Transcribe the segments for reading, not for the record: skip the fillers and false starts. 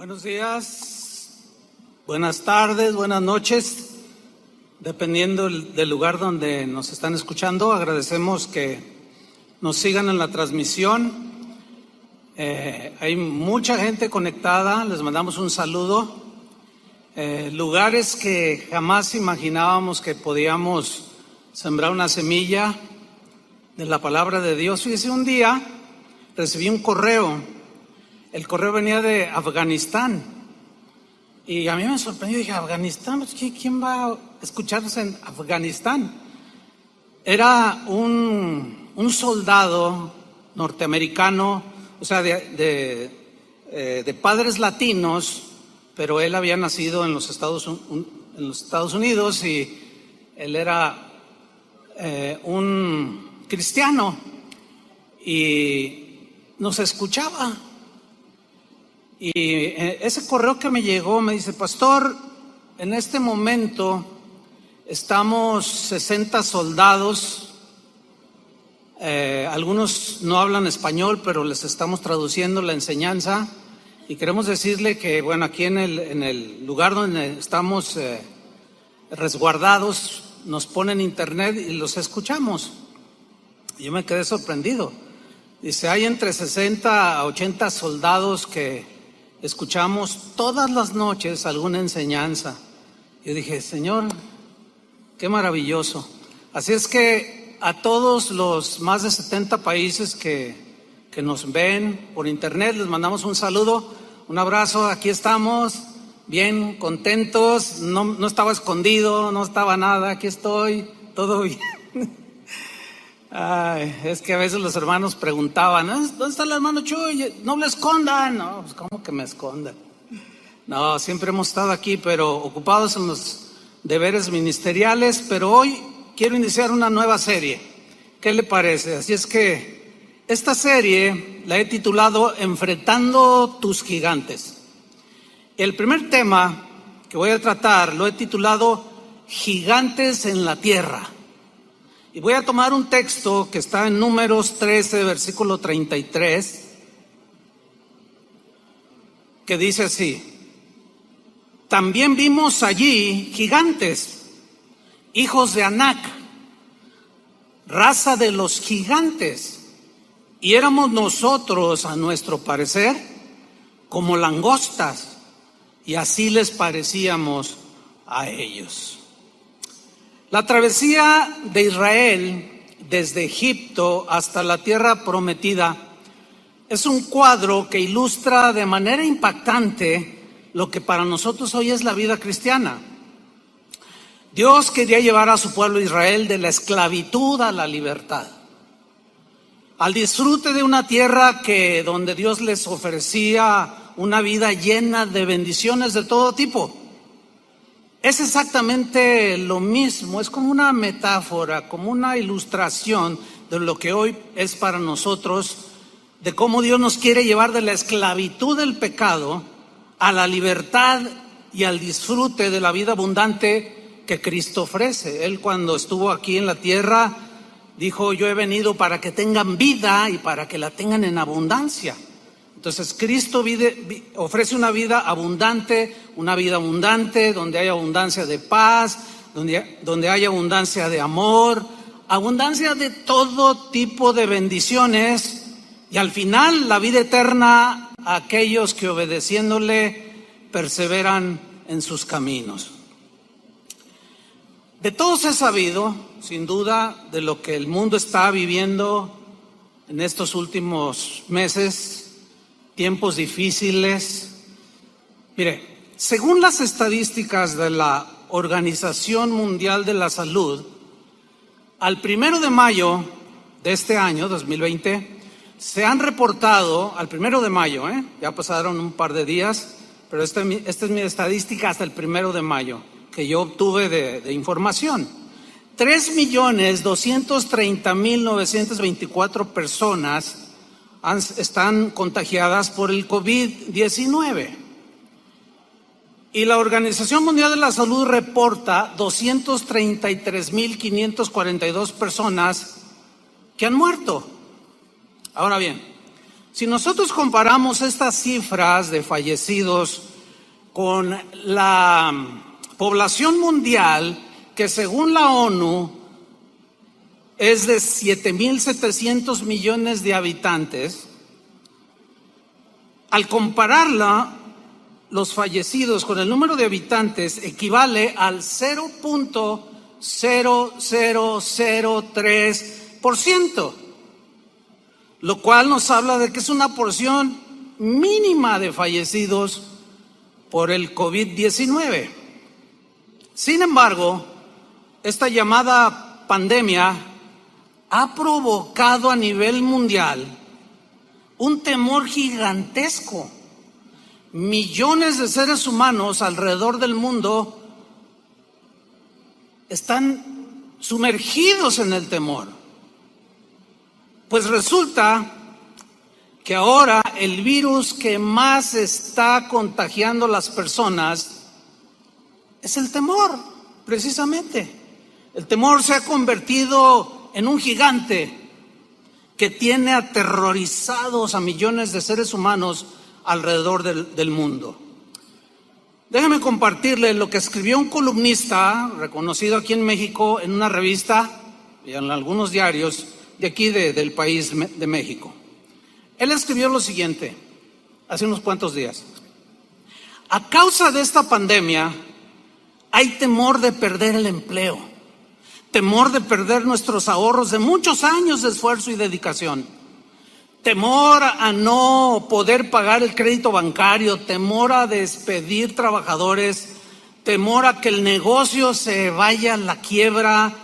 Buenos días, buenas tardes, buenas noches, dependiendo del lugar donde nos están escuchando. Agradecemos que nos sigan en la transmisión. Hay mucha gente conectada, les mandamos un saludo. Lugares que jamás imaginábamos que podíamos sembrar una semilla de la palabra de Dios. Fíjese, un día recibí un correo. El correo venía de Afganistán y a mí me sorprendió. Dije, ¿Afganistán? ¿Quién va a escucharnos en Afganistán? Era un soldado norteamericano, o sea, de padres latinos, pero él había nacido en los Estados Unidos y él era un cristiano y nos escuchaba. Y ese correo que me llegó me dice: pastor, en este momento estamos 60 soldados, algunos no hablan español, pero les estamos traduciendo la enseñanza, y queremos decirle que, bueno, aquí en el lugar donde estamos resguardados, nos ponen internet y los escuchamos. Y yo me quedé sorprendido. Dice, hay entre 60 a 80 soldados que escuchamos todas las noches alguna enseñanza. Yo dije, Señor, qué maravilloso. Así es que a todos los más de 70 países que nos ven por internet, les mandamos un saludo, un abrazo. Aquí estamos, bien contentos. No estaba escondido, no estaba nada, aquí estoy, todo bien. Ay, es que a veces los hermanos preguntaban, ¿dónde está el hermano Chuy? No le escondan. No, pues ¿cómo que me escondan? No, siempre hemos estado aquí, pero ocupados en los deberes ministeriales. Pero hoy quiero iniciar una nueva serie. ¿Qué le parece? Así es que esta serie la he titulado Enfrentando tus gigantes. El primer tema que voy a tratar lo he titulado Gigantes en la Tierra. Y voy a tomar un texto que está en Números 13, versículo 33, que dice así: también vimos allí gigantes, hijos de Anac, raza de los gigantes, y éramos nosotros, a nuestro parecer, como langostas, y así les parecíamos a ellos. La travesía de Israel desde Egipto hasta la tierra prometida es un cuadro que ilustra de manera impactante lo que para nosotros hoy es la vida cristiana. Dios quería llevar a su pueblo Israel de la esclavitud a la libertad, al disfrute de una tierra donde Dios les ofrecía una vida llena de bendiciones de todo tipo. Es exactamente lo mismo, es como una metáfora, como una ilustración de lo que hoy es para nosotros, de cómo Dios nos quiere llevar de la esclavitud del pecado a la libertad y al disfrute de la vida abundante que Cristo ofrece. Él, cuando estuvo aquí en la tierra, dijo: yo he venido para que tengan vida y para que la tengan en abundancia. Entonces Cristo ofrece una vida abundante donde hay abundancia de paz, donde hay abundancia de amor, abundancia de todo tipo de bendiciones, y al final la vida eterna a aquellos que, obedeciéndole, perseveran en sus caminos. De todos he sabido, sin duda, de lo que el mundo está viviendo en estos últimos meses, tiempos difíciles. Mire, según las estadísticas de la Organización Mundial de la Salud, al 1 de mayo de este año, 2020, se han reportado, al 1 de mayo, ya pasaron un par de días, pero esta es mi estadística hasta el 1 de mayo, que yo obtuve de información. 3.230.924 personas están contagiadas por el COVID-19. Y la Organización Mundial de la Salud reporta 233.542 personas que han muerto. Ahora bien, Si nosotros comparamos estas cifras de fallecidos con la población mundial, que según la ONU es de 7.700 millones de habitantes, al compararla, los fallecidos con el número de habitantes equivale al 0.0003%, lo cual nos habla de que es una porción mínima de fallecidos por el COVID-19. Sin embargo, esta llamada pandemia ha provocado a nivel mundial un temor gigantesco. Millones de seres humanos alrededor del mundo están sumergidos en el temor. Pues resulta que ahora el virus que más está contagiando a las personas es el temor, precisamente. El temor se ha convertido en un gigante que tiene aterrorizados a millones de seres humanos alrededor del mundo. Déjame compartirle lo que escribió un columnista reconocido aquí en México en una revista y en algunos diarios de aquí del país de México. Él escribió lo siguiente hace unos cuantos días: a causa de esta pandemia hay temor de perder el empleo, temor de perder nuestros ahorros de muchos años de esfuerzo y dedicación, temor a no poder pagar el crédito bancario, temor a despedir trabajadores, temor a que el negocio se vaya a la quiebra.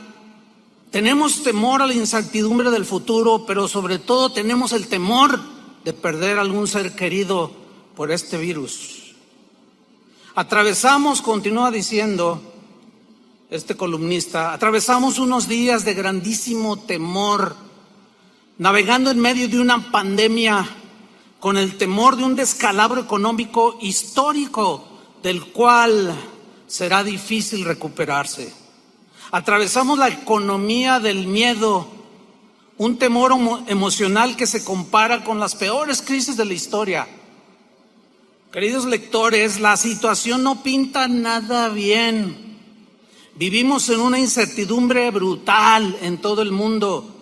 Tenemos temor a la incertidumbre del futuro, pero sobre todo tenemos el temor de perder algún ser querido por este virus. Atravesamos, continúa diciendo este columnista, atravesamos unos días de grandísimo temor, navegando en medio de una pandemia con el temor de un descalabro económico histórico del cual será difícil recuperarse. Atravesamos la economía del miedo, un temor emocional que se compara con las peores crisis de la historia. Queridos lectores, la situación no pinta nada bien. Vivimos en una incertidumbre brutal en todo el mundo.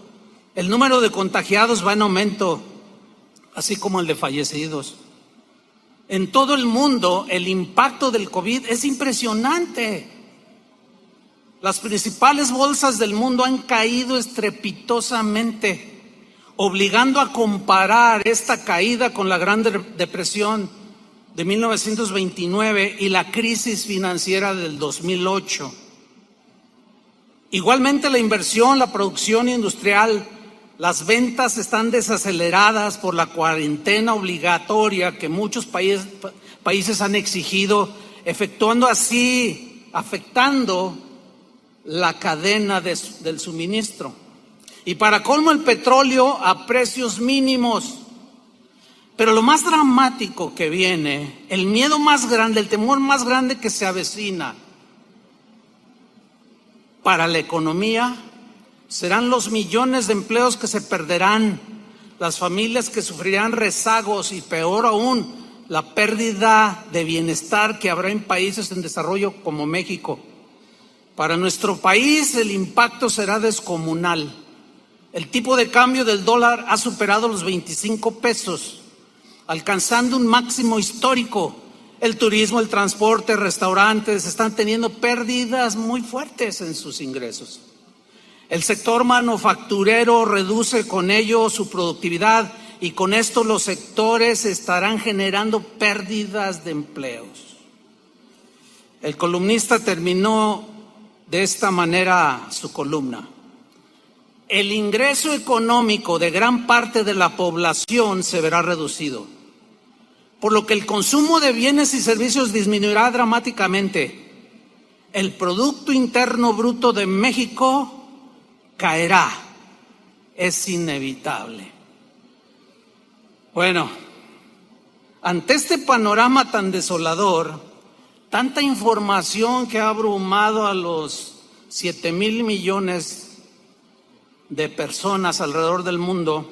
El número de contagiados va en aumento, así como el de fallecidos. En todo el mundo, el impacto del COVID es impresionante. Las principales bolsas del mundo han caído estrepitosamente, obligando a comparar esta caída con la Gran Depresión de 1929 y la crisis financiera del 2008. Igualmente, la inversión, la producción industrial, las ventas están desaceleradas por la cuarentena obligatoria que muchos países han exigido, afectando la cadena del suministro. Y para colmo, el petróleo a precios mínimos. Pero lo más dramático que viene, el miedo más grande, el temor más grande que se avecina para la economía, serán los millones de empleos que se perderán, las familias que sufrirán rezagos y, peor aún, la pérdida de bienestar que habrá en países en desarrollo como México. Para nuestro país el impacto será descomunal. El tipo de cambio del dólar ha superado los 25 pesos, alcanzando un máximo histórico. El turismo, el transporte, restaurantes están teniendo pérdidas muy fuertes en sus ingresos. El sector manufacturero reduce con ello su productividad y con esto los sectores estarán generando pérdidas de empleos. El columnista terminó de esta manera su columna: el ingreso económico de gran parte de la población se verá reducido, por lo que el consumo de bienes y servicios disminuirá dramáticamente. El Producto Interno Bruto de México caerá, es inevitable. Bueno, ante este panorama tan desolador, tanta información que ha abrumado a los 7,000 millones de personas alrededor del mundo,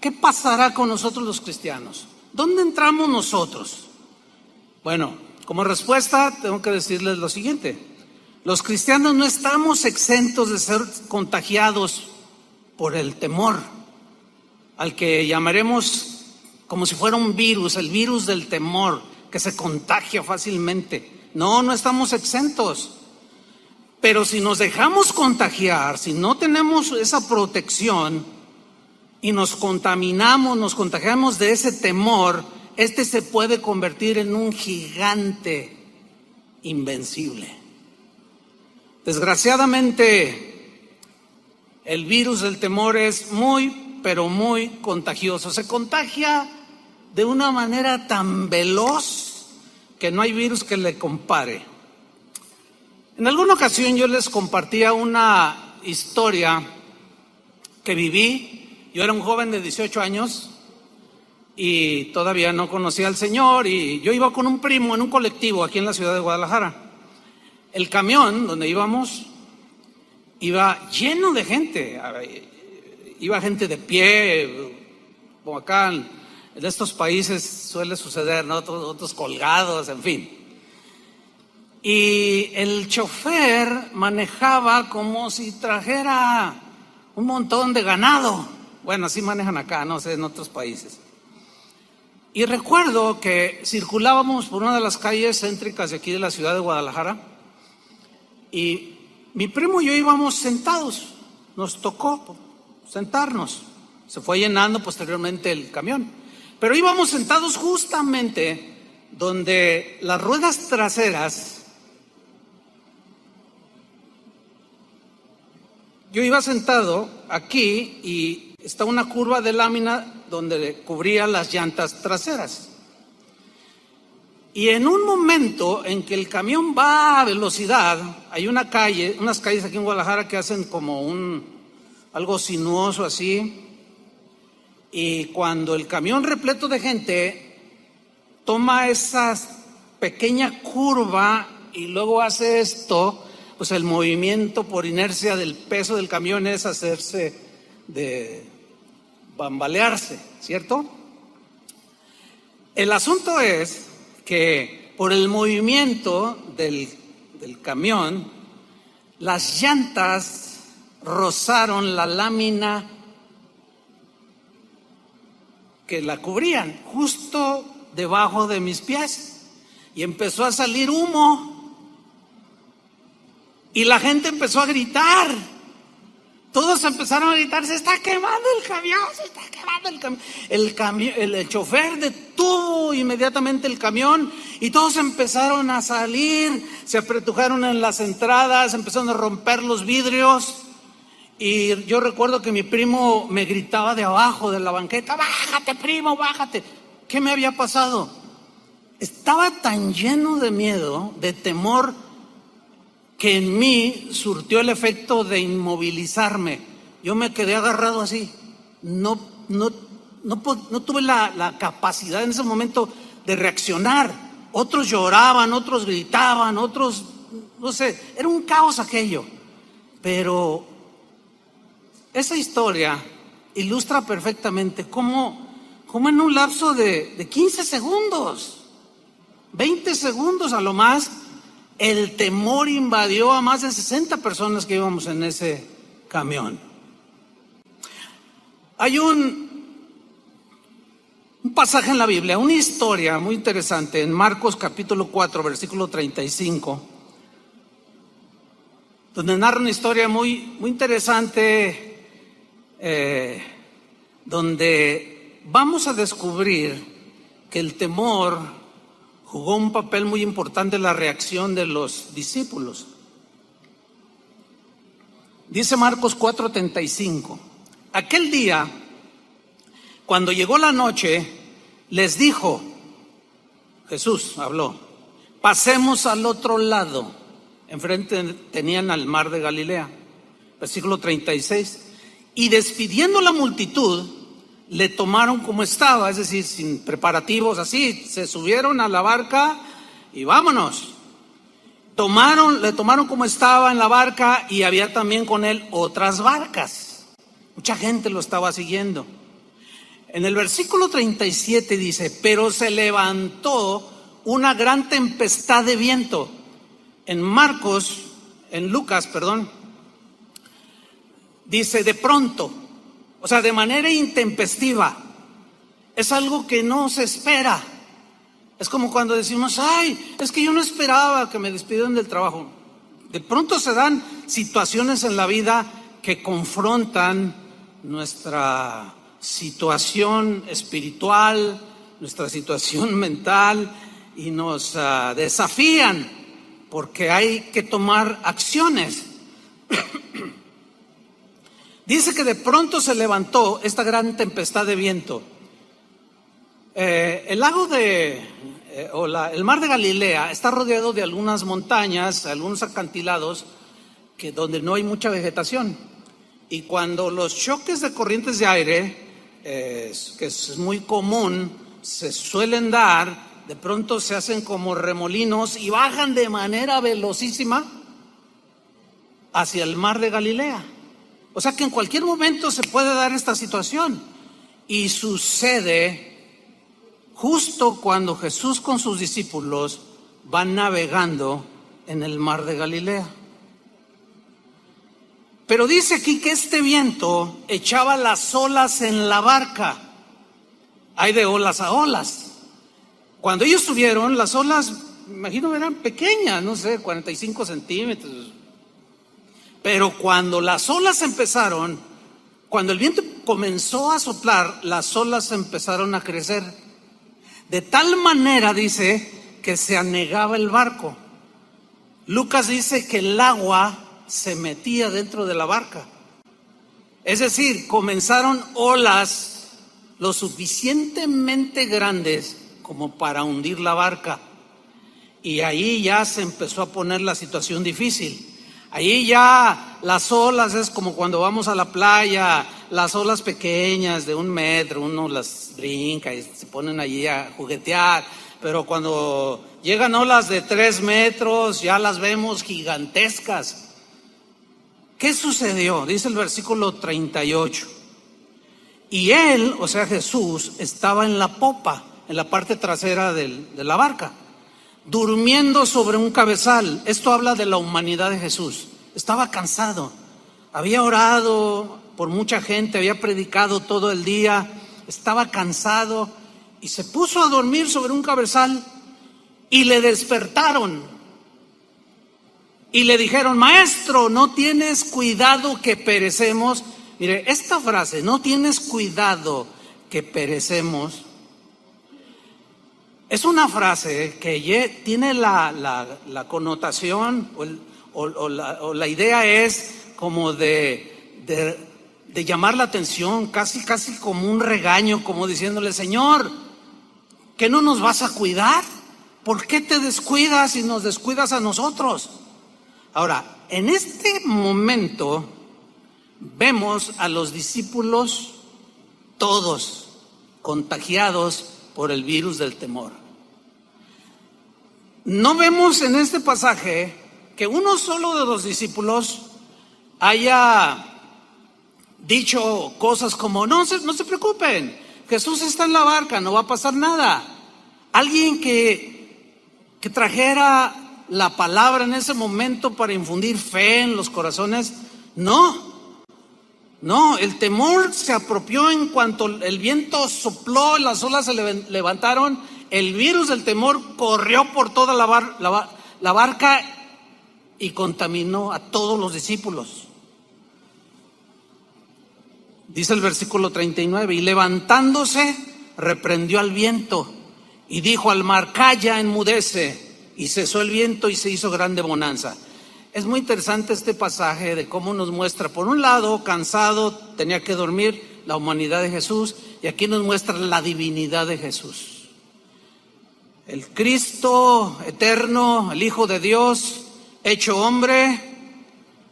¿qué pasará con nosotros los cristianos? ¿Dónde entramos nosotros? Bueno, como respuesta tengo que decirles lo siguiente: los cristianos no estamos exentos de ser contagiados por el temor, al que llamaremos como si fuera un virus, el virus del temor, que se contagia fácilmente. No, no estamos exentos. Pero si nos dejamos contagiar, si no tenemos esa protección y nos contaminamos, nos contagiamos de ese temor, este se puede convertir en un gigante invencible. Desgraciadamente, el virus del temor es muy, pero muy contagioso. Se contagia de una manera tan veloz que no hay virus que le compare. En alguna ocasión yo les compartía una historia que viví. Yo era un joven de 18 años y todavía no conocía al Señor, y yo iba con un primo en un colectivo aquí en la ciudad de Guadalajara. El camión donde íbamos iba lleno de gente, iba gente de pie, como acá en estos países suele suceder, ¿no? Otros colgados, en fin. Y el chofer manejaba como si trajera un montón de ganado. Bueno, así manejan acá, no sé, en otros países. Y recuerdo que circulábamos por una de las calles céntricas de aquí de la ciudad de Guadalajara, y mi primo y yo íbamos sentados, nos tocó sentarnos. Se fue llenando posteriormente el camión, pero íbamos sentados justamente donde las ruedas traseras, yo iba sentado aquí y está una curva de lámina donde cubría las llantas traseras. Y en un momento en que el camión va a velocidad, hay unas calles aquí en Guadalajara que hacen como algo sinuoso así, y cuando el camión repleto de gente toma esa pequeña curva y luego hace esto, pues el movimiento por inercia del peso del camión es hacerse de bambalearse, ¿cierto? El asunto es que por el movimiento del camión, las llantas rozaron la lámina que la cubrían, justo debajo de mis pies, y empezó a salir humo, y la gente empezó a gritar. Todos empezaron a gritar: se está quemando el camión, se está quemando el camión. El chofer detuvo inmediatamente el camión y todos empezaron a salir, se apretujaron en las entradas, empezaron a romper los vidrios. Y yo recuerdo que mi primo me gritaba de abajo de la banqueta: bájate, primo, bájate. ¿Qué me había pasado? Estaba tan lleno de miedo, de temor, que en mí surtió el efecto de inmovilizarme. Yo me quedé agarrado así. No tuve la capacidad en ese momento de reaccionar. Otros lloraban, otros gritaban, otros, no sé, era un caos aquello. Pero esa historia ilustra perfectamente cómo en un lapso de 15 segundos, 20 segundos a lo más, el temor invadió a más de 60 personas que íbamos en ese camión. Hay un pasaje en la Biblia, una historia muy interesante en Marcos capítulo 4, versículo 35, donde narra una historia muy interesante, donde vamos a descubrir que el temor jugó un papel muy importante en la reacción de los discípulos. Dice Marcos 4:35: aquel día, cuando llegó la noche, les dijo, Jesús habló, pasemos al otro lado. Enfrente tenían al mar de Galilea. Versículo 36: y despidiendo la multitud, le tomaron como estaba, es decir, sin preparativos, así, se subieron a la barca y vámonos. Le tomaron como estaba en la barca, y había también con él otras barcas. Mucha gente lo estaba siguiendo. En el versículo 37 dice, pero se levantó una gran tempestad de viento. En Lucas, dice de pronto, o sea, de manera intempestiva. Es algo que no se espera. Es como cuando decimos, ay, es que yo no esperaba que me despidieran del trabajo. De pronto se dan situaciones en la vida que confrontan nuestra situación espiritual, nuestra situación mental y nos desafían porque hay que tomar acciones. Dice que de pronto se levantó esta gran tempestad de viento. El mar de Galilea está rodeado de algunas montañas, algunos acantilados donde no hay mucha vegetación. Y cuando los choques de corrientes de aire, que es muy común, se suelen dar, de pronto se hacen como remolinos y bajan de manera velocísima hacia el mar de Galilea. O sea que en cualquier momento se puede dar esta situación. Y sucede justo cuando Jesús con sus discípulos van navegando en el mar de Galilea. Pero dice aquí que este viento echaba las olas en la barca. Hay de olas a olas. Cuando ellos subieron, las olas, me imagino, eran pequeñas, no sé, 45 centímetros. Pero cuando las olas empezaron, cuando el viento comenzó a soplar, las olas empezaron a crecer. De tal manera, dice, que se anegaba el barco. Lucas dice que el agua se metía dentro de la barca. Es decir, comenzaron olas lo suficientemente grandes como para hundir la barca. Y ahí ya se empezó a poner la situación difícil. Ahí ya las olas es como cuando vamos a la playa, las olas pequeñas de 1 metro, uno las brinca y se ponen allí a juguetear, pero cuando llegan olas de 3 metros ya las vemos gigantescas. ¿Qué sucedió? Dice el versículo 38. Y él, o sea Jesús, estaba en la popa, en la parte trasera de la barca, durmiendo sobre un cabezal. Esto habla de la humanidad de Jesús. Estaba cansado, había orado por mucha gente, había predicado todo el día, estaba cansado y se puso a dormir sobre un cabezal y le despertaron y le dijeron, maestro, ¿no tienes cuidado que perecemos? Mire, esta frase, no tienes cuidado que perecemos, es una frase que tiene la connotación o la idea es como de llamar la atención, casi como un regaño, como diciéndole, Señor, ¿qué no nos vas a cuidar? ¿Por qué te descuidas y nos descuidas a nosotros? Ahora, en este momento vemos a los discípulos todos contagiados por el virus del temor. No vemos en este pasaje que uno solo de los discípulos haya dicho cosas como, no se preocupen, Jesús está en la barca, no va a pasar nada. Alguien que trajera la palabra en ese momento para infundir fe en los corazones, no, el temor se apropió en cuanto el viento sopló, las olas se levantaron, el virus del temor corrió por toda la barca y contaminó a todos los discípulos. Dice el versículo 39, y levantándose reprendió al viento y dijo al mar, calla, enmudece, y cesó el viento y se hizo grande bonanza. Es muy interesante este pasaje de cómo nos muestra, por un lado, cansado, tenía que dormir, la humanidad de Jesús, y aquí nos muestra la divinidad de Jesús. El Cristo eterno, el Hijo de Dios, hecho hombre,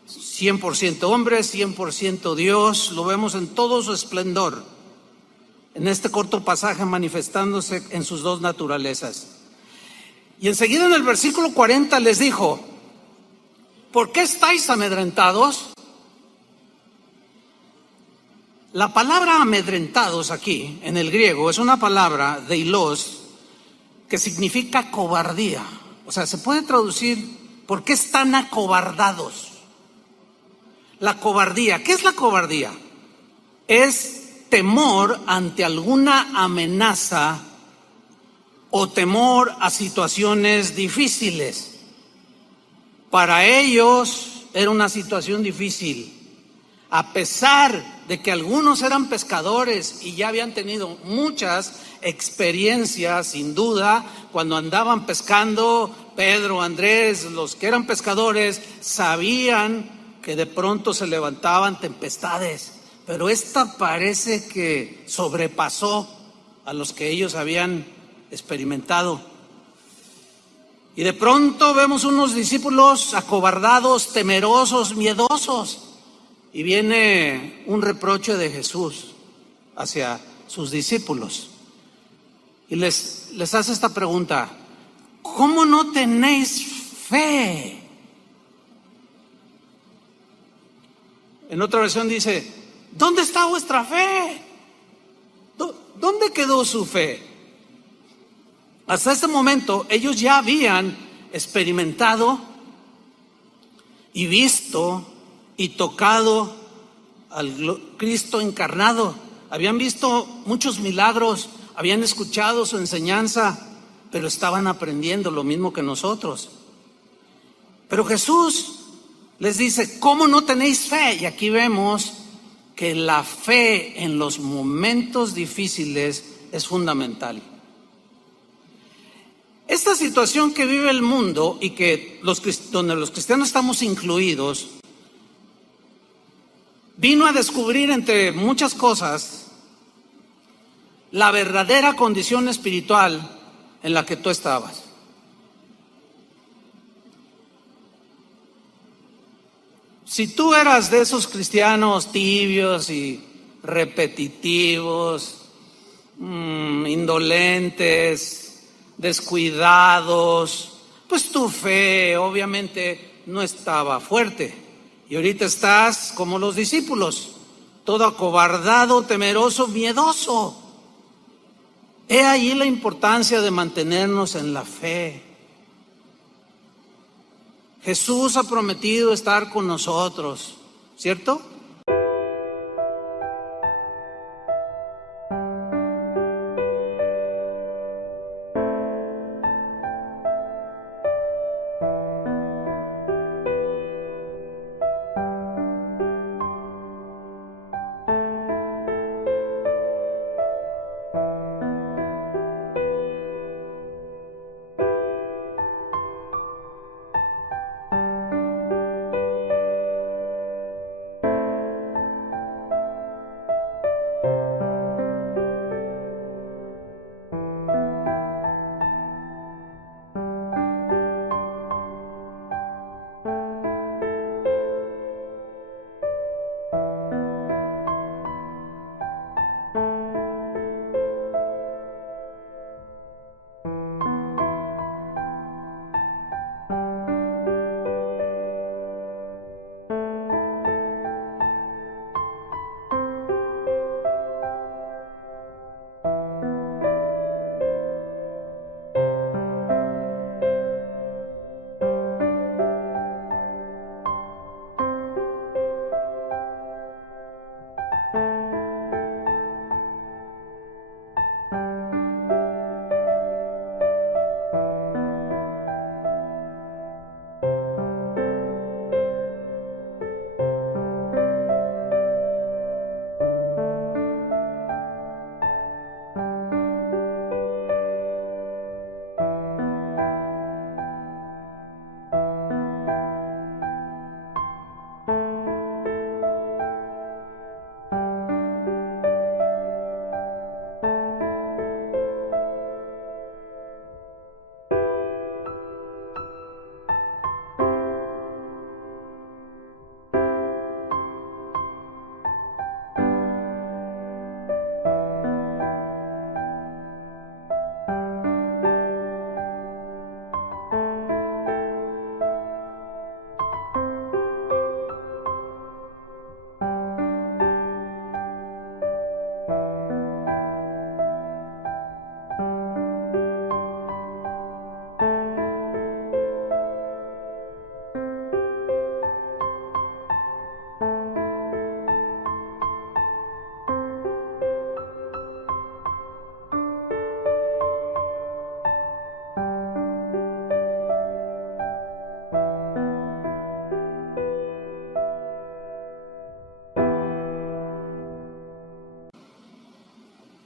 100% hombre, 100% Dios, lo vemos en todo su esplendor, en este corto pasaje manifestándose en sus dos naturalezas. Y enseguida en el versículo 40 les dijo, ¿por qué estáis amedrentados? La palabra amedrentados aquí, en el griego, es una palabra, deilos, que significa cobardía. O sea, se puede traducir, ¿por qué están acobardados? La cobardía, ¿qué es la cobardía? Es temor ante alguna amenaza o temor a situaciones difíciles. Para ellos era una situación difícil. A pesar de que algunos eran pescadores y ya habían tenido muchas experiencias, sin duda, cuando andaban pescando, Pedro, Andrés, los que eran pescadores, sabían que de pronto se levantaban tempestades, pero esta parece que sobrepasó a los que ellos habían experimentado. Y de pronto vemos unos discípulos acobardados, temerosos, miedosos. Y viene un reproche de Jesús hacia sus discípulos. Y les hace esta pregunta: ¿cómo no tenéis fe? En otra versión dice: ¿dónde está vuestra fe? ¿Dónde quedó su fe? Hasta este momento ellos ya habían experimentado y visto y tocado al Cristo encarnado. Habían visto muchos milagros, habían escuchado su enseñanza, pero estaban aprendiendo lo mismo que nosotros. Pero Jesús les dice: ¿cómo no tenéis fe? Y aquí vemos que la fe en los momentos difíciles es fundamental. Esta situación que vive el mundo y que donde los cristianos estamos incluidos, vino a descubrir, entre muchas cosas, la verdadera condición espiritual en la que tú estabas. Si tú eras de esos cristianos tibios y repetitivos, indolentes, descuidados, pues tu fe obviamente no estaba fuerte. Y ahorita estás como los discípulos, todo acobardado, temeroso, miedoso. He ahí la importancia de mantenernos en la fe. Jesús ha prometido estar con nosotros, ¿cierto?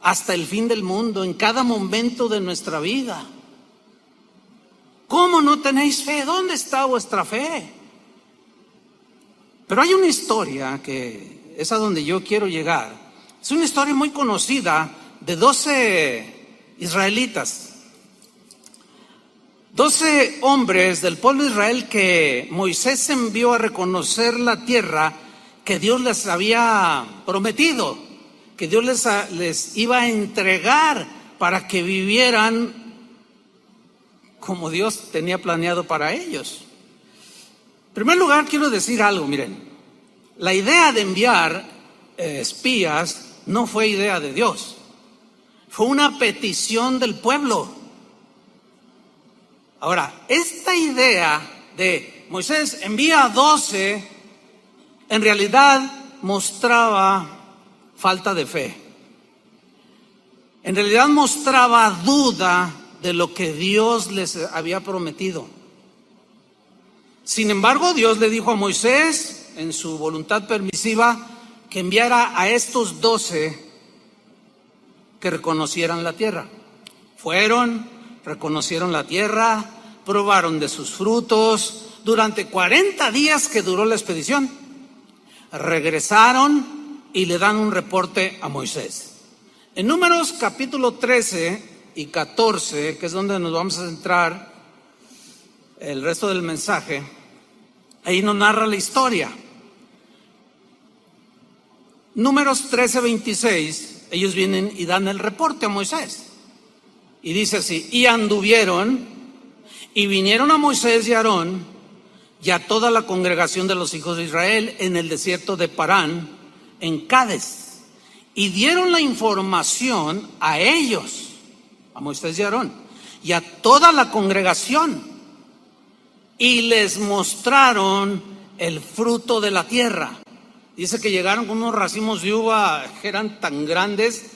hasta el fin del mundo, en cada momento de nuestra vida. ¿Cómo no tenéis fe? ¿Dónde está vuestra fe? Pero hay una historia que es a donde yo quiero llegar. Es una historia muy conocida de 12 israelitas. 12 hombres del pueblo de Israel que Moisés envió a reconocer la tierra que Dios les había prometido, que Dios les iba a entregar para que vivieran como Dios tenía planeado para ellos. En primer lugar, quiero decir algo, miren. La idea de enviar espías no fue idea de Dios. Fue una petición del pueblo. Ahora, esta idea de Moisés envía a 12, en realidad mostraba falta de fe. En realidad mostraba duda de lo que Dios les había prometido. Sin embargo, Dios le dijo a Moisés, en su voluntad permisiva, que enviara a estos 12 que reconocieran la tierra. Fueron, reconocieron la tierra, probaron de sus frutos durante 40 días que duró la expedición. Regresaron y le dan un reporte a Moisés. En Números capítulo 13 y 14, que es donde nos vamos a centrar el resto del mensaje, ahí nos narra la historia. Números 13, 26, ellos vienen y dan el reporte a Moisés. Y dice así: y anduvieron y vinieron a Moisés y a Aarón y a toda la congregación de los hijos de Israel en el desierto de Parán, en Cades, y dieron la información a ellos, a Moisés y a Aarón, y a toda la congregación, y les mostraron el fruto de la tierra. Dice que llegaron con unos racimos de uva que eran tan grandes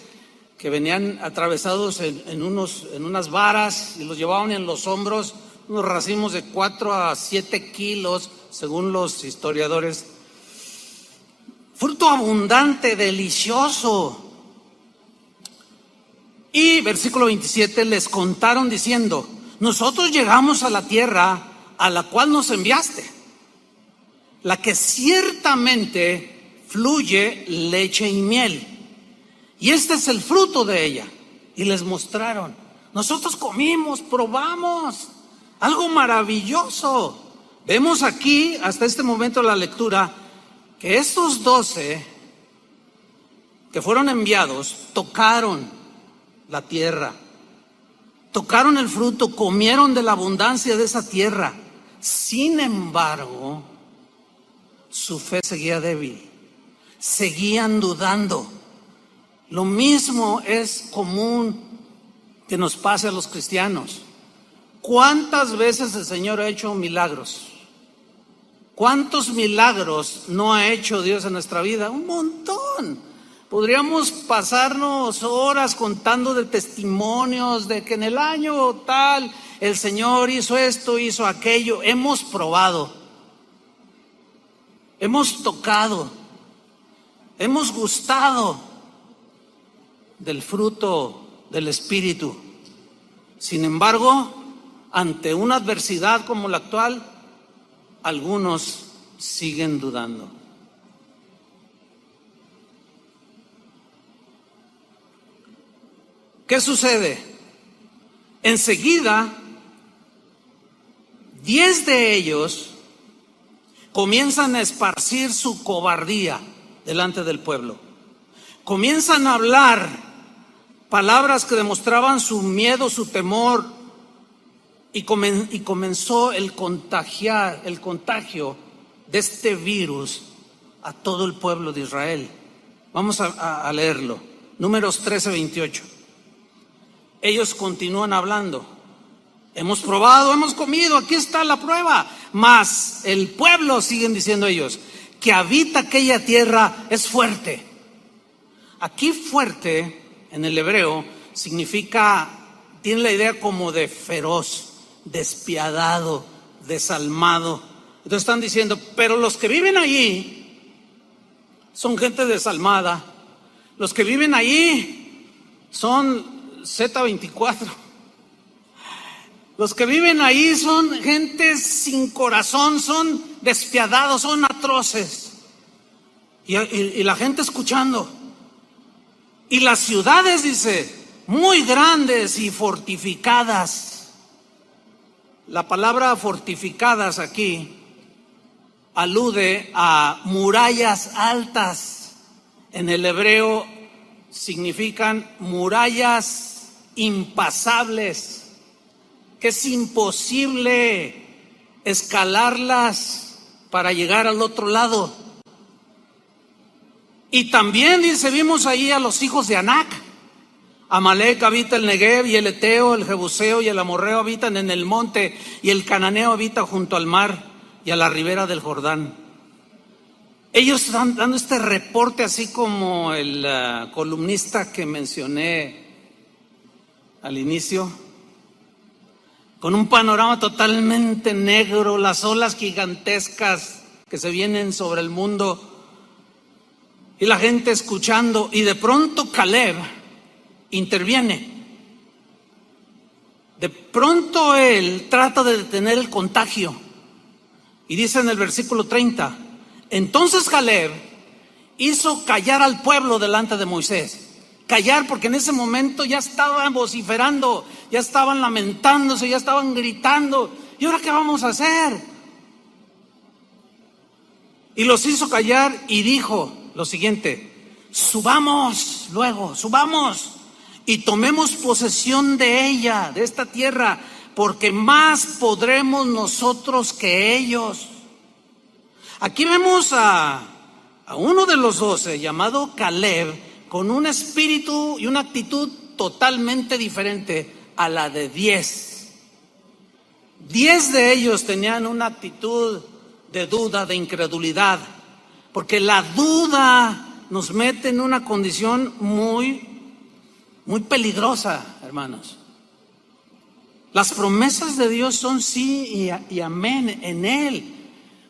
que venían atravesados en unas varas y los llevaban en los hombros, unos racimos de 4 a 7 kilos, según los historiadores. Fruto abundante, delicioso. Y versículo 27, les contaron diciendo: nosotros llegamos a la tierra a la cual nos enviaste, la que ciertamente fluye leche y miel, y este es el fruto de ella. Y les mostraron. Nosotros comimos, probamos, algo maravilloso. Vemos aquí, hasta este momento de la lectura, que estos 12 que fueron enviados tocaron la tierra, tocaron el fruto, comieron de la abundancia de esa tierra. Sin embargo, su fe seguía débil, seguían dudando. Lo mismo es común que nos pase a los cristianos. ¿Cuántas veces el Señor ha hecho milagros? ¿Cuántos milagros no ha hecho Dios en nuestra vida? Un montón. Podríamos pasarnos horas contando de testimonios de que en el año tal el Señor hizo esto, hizo aquello. Hemos probado, hemos tocado, hemos gustado del fruto del Espíritu. Sin embargo, ante una adversidad como la actual, algunos siguen dudando. ¿Qué sucede? Enseguida, 10 de ellos comienzan a esparcir su cobardía delante del pueblo. Comienzan a hablar palabras que demostraban su miedo, su temor, y comenzó el contagio de este virus a todo el pueblo de Israel. Vamos a leerlo. Números 13, 28. Ellos continúan hablando. Hemos probado, hemos comido, aquí está la prueba. Mas el pueblo, siguen diciendo ellos, que habita aquella tierra es fuerte. Aquí fuerte, en el hebreo, significa, tiene la idea como de feroz, despiadado, desalmado. Entonces están diciendo, pero los que viven allí son gente desalmada. Los que viven allí son Z24. Los que viven ahí son gente sin corazón, son despiadados, son atroces. Y la gente escuchando. Y las ciudades, dice, muy grandes y fortificadas. La palabra fortificadas aquí alude a murallas altas. En el hebreo significan murallas impasables, que es imposible escalarlas para llegar al otro lado. Y también dice, vimos ahí a los hijos de Anac. Amalek habita el Negev, y el Eteo, el Jebuseo y el Amorreo habitan en el monte, y el Cananeo habita junto al mar y a la ribera del Jordán. Ellos están dando este reporte, así como el columnista que mencioné al inicio, con un panorama totalmente negro, las olas gigantescas que se vienen sobre el mundo, y la gente escuchando, y de pronto Caleb interviene. De pronto él trata de detener el contagio, y dice en el versículo 30, entonces Caleb hizo callar al pueblo delante de Moisés. Callar, porque en ese momento ya estaban vociferando, ya estaban lamentándose, ya estaban gritando. ¿Y ahora qué vamos a hacer? Y los hizo callar y dijo lo siguiente: subamos luego, subamos y tomemos posesión de ella, de esta tierra, porque más podremos nosotros que ellos. Aquí vemos a uno de los 12, llamado Caleb, con un espíritu y una actitud totalmente diferente a la de 10. 10 de ellos tenían una actitud de duda, de incredulidad, porque la duda nos mete en una condición muy peligrosa, hermanos. Las promesas de Dios son sí y amén en Él.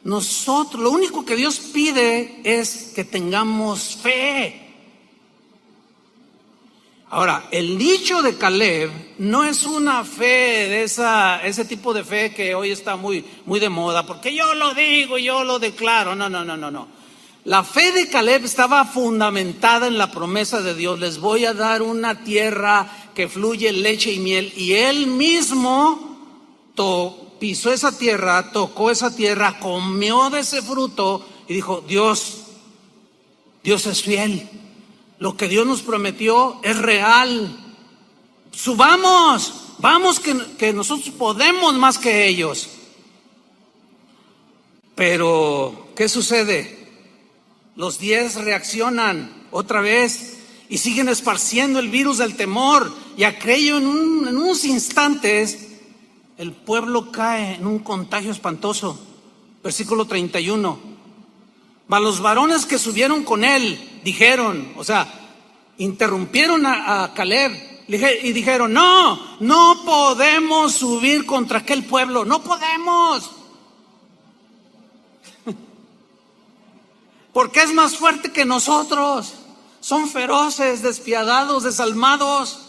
Nosotros, lo único que Dios pide es que tengamos fe. Ahora, el dicho de Caleb no es una fe de ese tipo de fe que hoy está muy de moda, porque yo lo digo, yo lo declaro. No. La fe de Caleb estaba fundamentada en la promesa de Dios. Les voy a dar una tierra que fluye leche y miel. Y él mismo pisó esa tierra, tocó esa tierra, comió de ese fruto y dijo: Dios es fiel. Lo que Dios nos prometió es real. Subamos, vamos que nosotros podemos más que ellos. Pero, ¿qué sucede? Los 10 reaccionan otra vez y siguen esparciendo el virus del temor. Y aquello en unos instantes, el pueblo cae en un contagio espantoso. Versículo 31. Mas los varones que subieron con él dijeron, interrumpieron a Caleb y dijeron: no podemos subir contra aquel pueblo, no podemos. Porque es más fuerte que nosotros. Son feroces, despiadados, desalmados.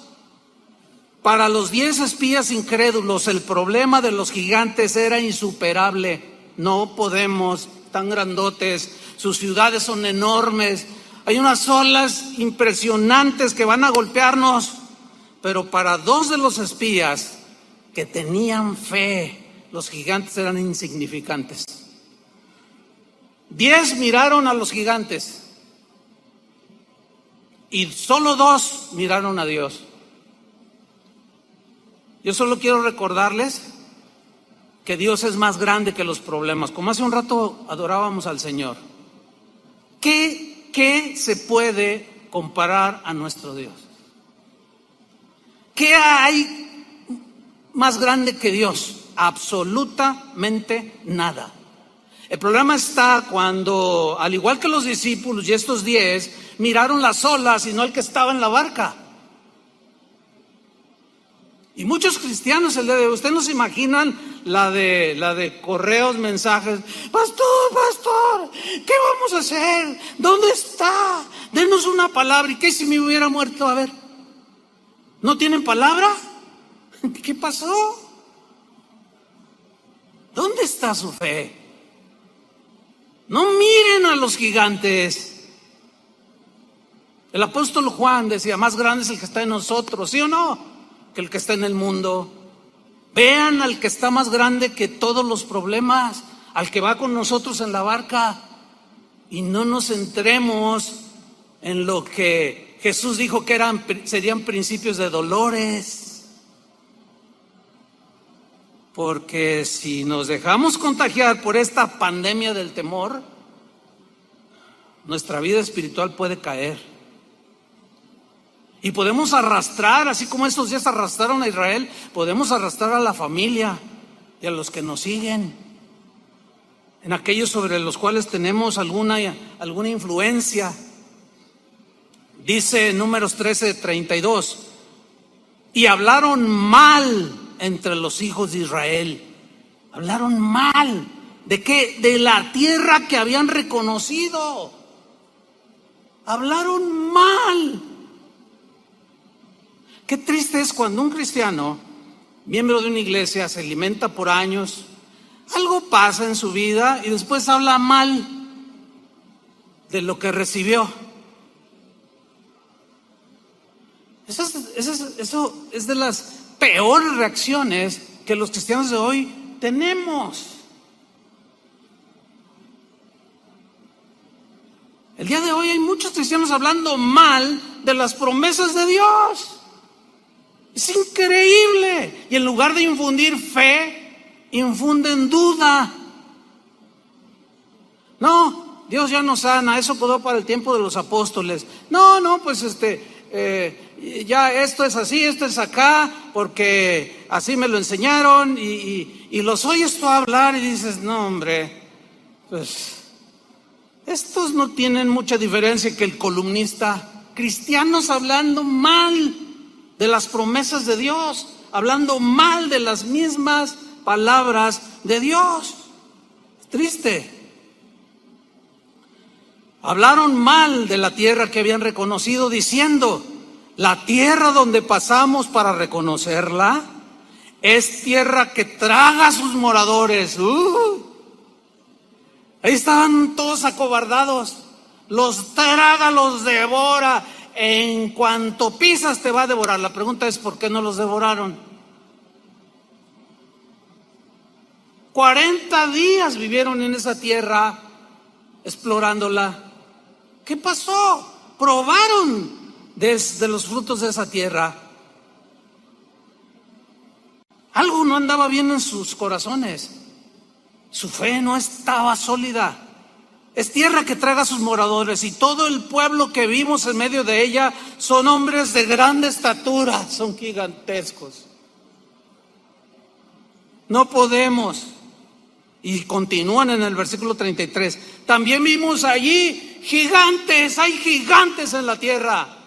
Para los 10 espías incrédulos, el problema de los gigantes era insuperable. No podemos, tan grandotes, sus ciudades son enormes, hay unas olas impresionantes que van a golpearnos. Pero para 2 de los espías que tenían fe, los gigantes eran insignificantes. 10 miraron a los gigantes y solo 2 miraron a Dios. Yo solo quiero recordarles que Dios es más grande que los problemas. Como hace un rato adorábamos al Señor. ¿Qué se puede comparar a nuestro Dios? ¿Qué hay más grande que Dios? Absolutamente nada. El problema está cuando, al igual que los discípulos y estos 10, miraron las olas y no el que estaba en la barca. Y muchos cristianos el día de hoy, ustedes no se imaginan la de correos, mensajes: pastor, ¿qué vamos a hacer? ¿Dónde está? Denos una palabra. ¿Y qué si me hubiera muerto? A ver, ¿No tienen palabra? ¿Qué pasó? ¿Dónde está su fe? No miren a los gigantes. El apóstol Juan decía, más grande es el que está en nosotros, ¿sí o no?, que el que está en el mundo. Vean al que está más grande que todos los problemas, al que va con nosotros en la barca, y no nos centremos en lo que Jesús dijo que serían principios de dolores. Porque si nos dejamos contagiar por esta pandemia del temor, nuestra vida espiritual puede caer. Y podemos arrastrar, así como estos días arrastraron a Israel, podemos arrastrar a la familia y a los que nos siguen, en aquellos sobre los cuales tenemos alguna influencia. Dice Números 13:32, y hablaron mal entre los hijos de Israel. Hablaron mal. ¿De qué? De la tierra que habían reconocido. Hablaron mal. Qué triste es cuando un cristiano, miembro de una iglesia, se alimenta por años, algo pasa en su vida y después habla mal de lo que recibió. Eso es de las peores reacciones que los cristianos de hoy tenemos. El día de hoy hay muchos cristianos hablando mal de las promesas de Dios. Es increíble. Y en lugar de infundir fe, infunden duda. No, Dios ya nos sana, eso quedó para el tiempo de los apóstoles. No, pues ya esto es así, esto es acá, porque así me lo enseñaron, y los oyes tú hablar y dices, no hombre, pues estos no tienen mucha diferencia que el columnista. Cristianos hablando mal de las promesas de Dios, hablando mal de las mismas palabras de Dios. Es triste. Hablaron mal de la tierra que habían reconocido, diciendo, la tierra donde pasamos para reconocerla es tierra que traga a sus moradores. Ahí estaban todos acobardados. Los traga, los devora. En cuanto pisas te va a devorar. La pregunta es, ¿por qué no los devoraron? 40 días vivieron en esa tierra, explorándola. ¿Qué pasó? Probaron desde los frutos de esa tierra. Algo no andaba bien en sus corazones. Su fe no estaba sólida. Es tierra que traga a sus moradores, y todo el pueblo que vimos en medio de ella son hombres de grande estatura, son gigantescos. No podemos. Y continúan en el versículo 33. También vimos allí gigantes, hay gigantes en la tierra.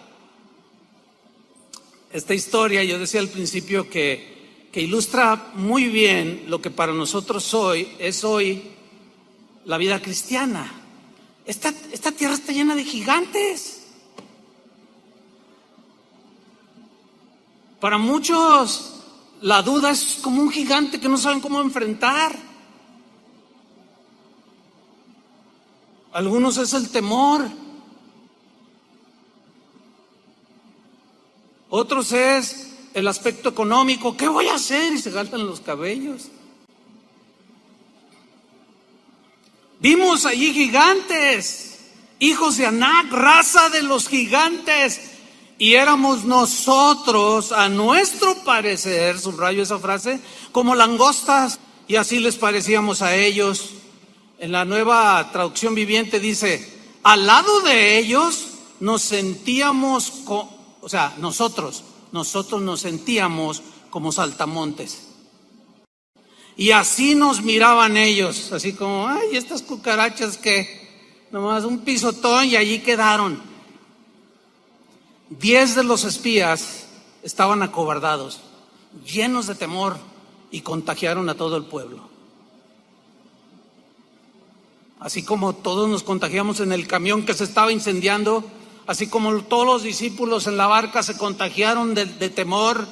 Esta historia, yo decía al principio que ilustra muy bien lo que para nosotros es hoy la vida cristiana. Esta tierra está llena de gigantes. Para muchos la duda es como un gigante que no saben cómo enfrentar. Algunos es el temor. Otros es el aspecto económico. ¿Qué voy a hacer? Y se galtan los cabellos. Vimos allí gigantes, hijos de Anac, raza de los gigantes, y éramos nosotros, a nuestro parecer, subrayo esa frase, como langostas, y así les parecíamos a ellos. En la Nueva Traducción Viviente dice, al lado de ellos nos sentíamos, nosotros nos sentíamos como saltamontes. Y así nos miraban ellos, así como, ay, estas cucarachas que nomás un pisotón y allí quedaron. 10 de los espías estaban acobardados, llenos de temor, y contagiaron a todo el pueblo. Así como todos nos contagiamos en el camión que se estaba incendiando, así como todos los discípulos en la barca se contagiaron de temor.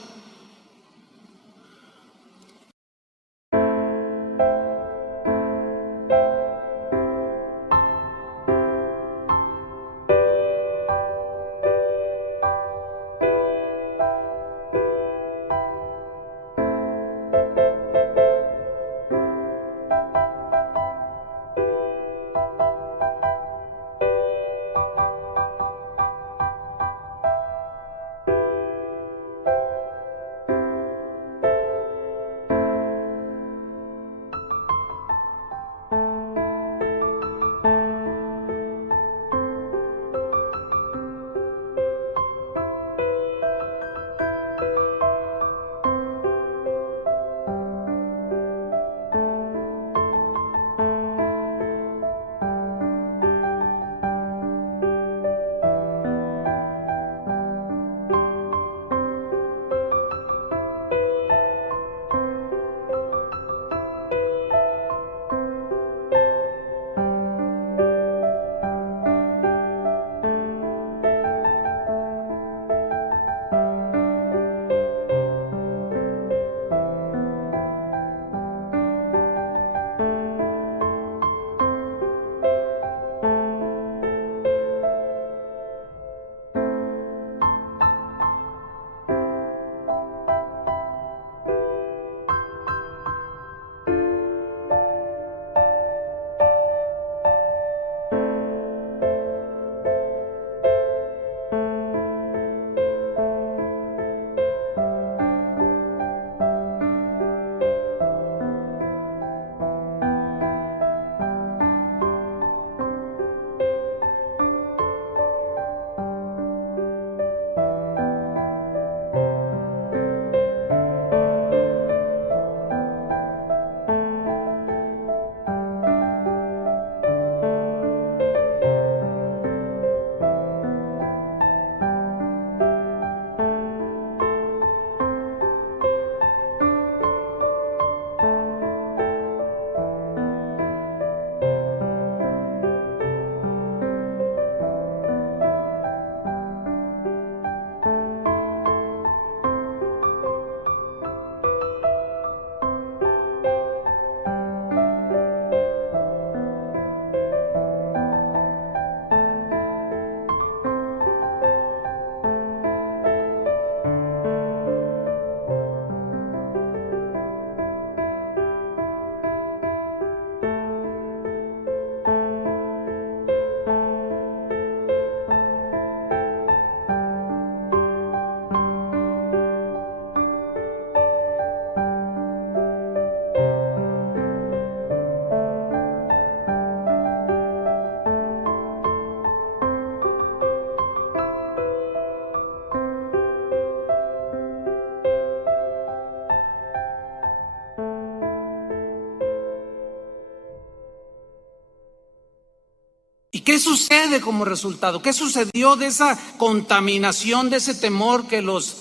¿Y qué sucede como resultado? ¿Qué sucedió de esa contaminación, de ese temor que los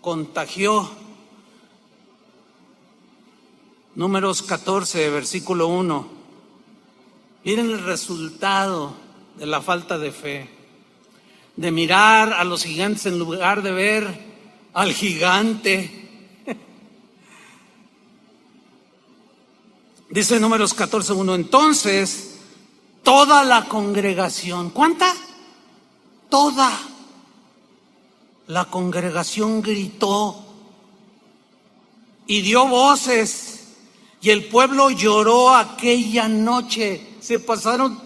contagió? Números 14, versículo 1. Miren el resultado de la falta de fe, de mirar a los gigantes en lugar de ver al gigante. Dice Números 14:1, entonces toda la congregación, ¿cuánta? Toda la congregación gritó y dio voces, y el pueblo lloró aquella noche. Se pasaron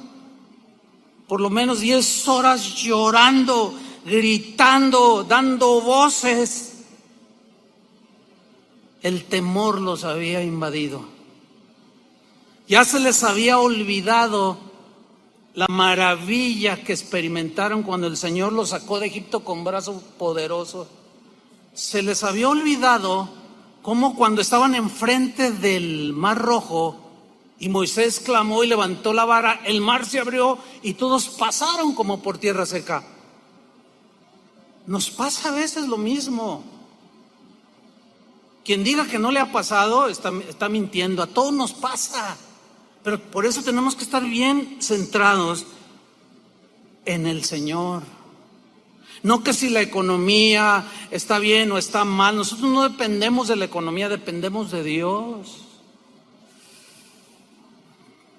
por lo menos 10 horas llorando, gritando, dando voces. El temor los había invadido. Ya se les había olvidado la maravilla que experimentaron cuando el Señor los sacó de Egipto con brazo poderoso. Se les había olvidado cómo cuando estaban enfrente del Mar Rojo y Moisés clamó y levantó la vara, el mar se abrió y todos pasaron como por tierra seca. Nos pasa a veces lo mismo. Quien diga que no le ha pasado está mintiendo. A todos nos pasa. Pero por eso tenemos que estar bien centrados en el Señor. No que si la economía está bien o está mal. Nosotros no dependemos de la economía, dependemos de Dios.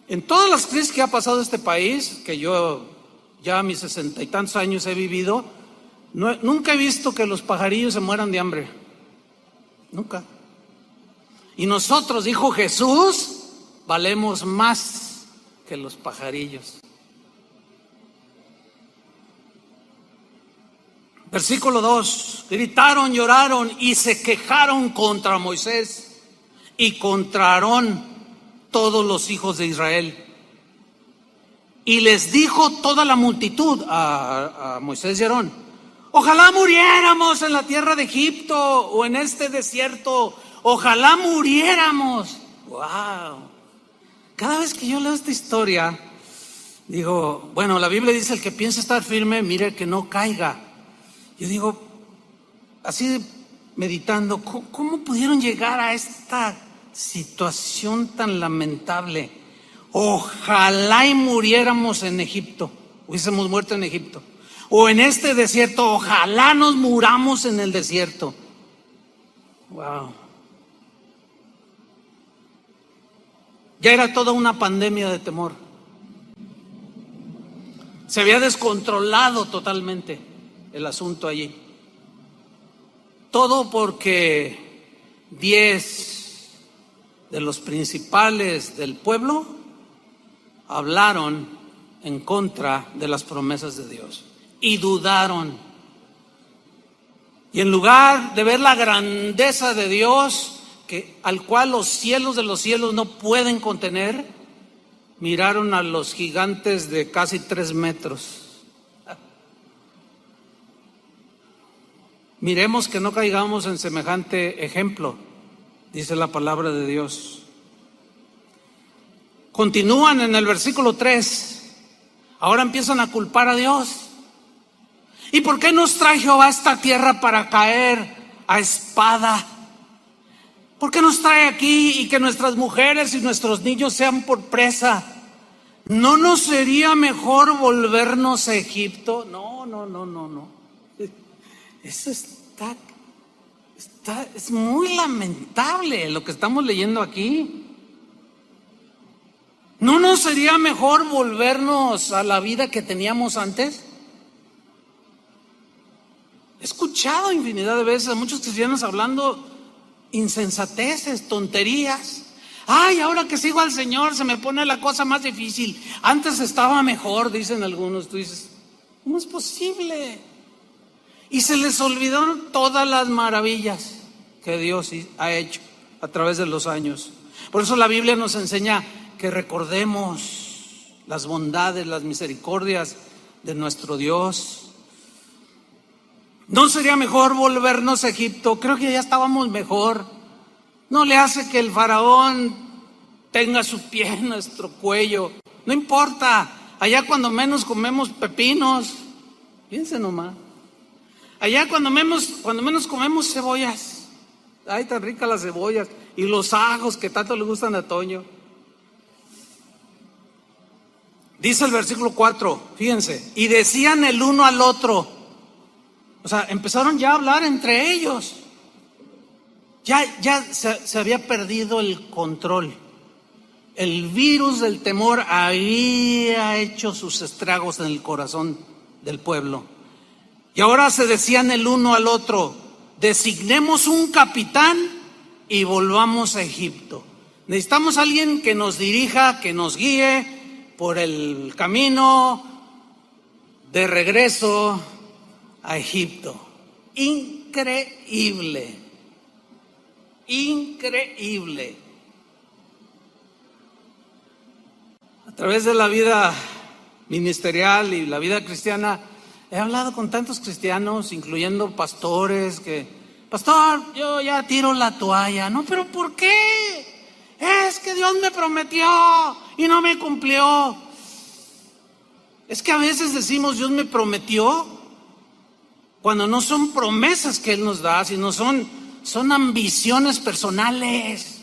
En todas las crisis que ha pasado este país, que yo ya a mis 60 y tantos años he vivido, nunca he visto que los pajarillos se mueran de hambre. Nunca. Y nosotros, dijo Jesús, valemos más que los pajarillos. Versículo 2, gritaron, lloraron y se quejaron contra Moisés y contra Aarón todos los hijos de Israel. Y les dijo toda la multitud a Moisés y Aarón: ojalá muriéramos en la tierra de Egipto o en este desierto, ojalá muriéramos. Wow. Cada vez que yo leo esta historia, digo, bueno, la Biblia dice: el que piensa estar firme, mire que no caiga. Yo digo, así meditando, ¿cómo pudieron llegar a esta situación tan lamentable? Ojalá y muriéramos en Egipto, hubiésemos muerto en Egipto, o en este desierto, ojalá nos muramos en el desierto. Wow. Ya era toda una pandemia de temor. Se había descontrolado totalmente el asunto allí. Todo porque 10 de los principales del pueblo hablaron en contra de las promesas de Dios y dudaron. Y en lugar de ver la grandeza de Dios, al cual los cielos de los cielos no pueden contener, miraron a los gigantes de casi 3 metros. Miremos que no caigamos en semejante ejemplo, dice la palabra de Dios. Continúan en el versículo 3. Ahora empiezan a culpar a Dios. ¿Y por qué nos trae Jehová a esta tierra para caer a espada? ¿Por qué nos trae aquí y que nuestras mujeres y nuestros niños sean por presa? ¿No nos sería mejor volvernos a Egipto? No. Eso es muy lamentable lo que estamos leyendo aquí. ¿No nos sería mejor volvernos a la vida que teníamos antes? He escuchado infinidad de veces a muchos cristianos hablando insensateces, tonterías. Ay, ahora que sigo al Señor se me pone la cosa más difícil. Antes estaba mejor, dicen algunos. Tú dices, ¿cómo es posible? Y se les olvidaron todas las maravillas que Dios ha hecho a través de los años. Por eso la Biblia nos enseña que recordemos las bondades, las misericordias de nuestro Dios. ¿No sería mejor volvernos a Egipto? Creo que ya estábamos mejor. No le hace que el faraón tenga su pie en nuestro cuello. No importa. Allá cuando menos comemos pepinos. Piense nomás. Allá cuando menos comemos cebollas. Ay, tan ricas las cebollas. Y los ajos que tanto le gustan a Toño. Dice el versículo 4, fíjense. Y decían el uno al otro. O sea, empezaron ya a hablar entre ellos. Ya se había perdido el control. El virus del temor había hecho sus estragos en el corazón del pueblo. Y ahora se decían el uno al otro: designemos un capitán y volvamos a Egipto. Necesitamos a alguien que nos dirija, que nos guíe por el camino de regreso a Egipto. Increíble. A través de la vida ministerial y la vida cristiana, he hablado con tantos cristianos, incluyendo pastores, que, pastor, yo ya tiro la toalla. No, pero ¿por qué? Es que Dios me prometió y no me cumplió. Es que a veces decimos Dios me prometió cuando no son promesas que Él nos da, sino son ambiciones personales.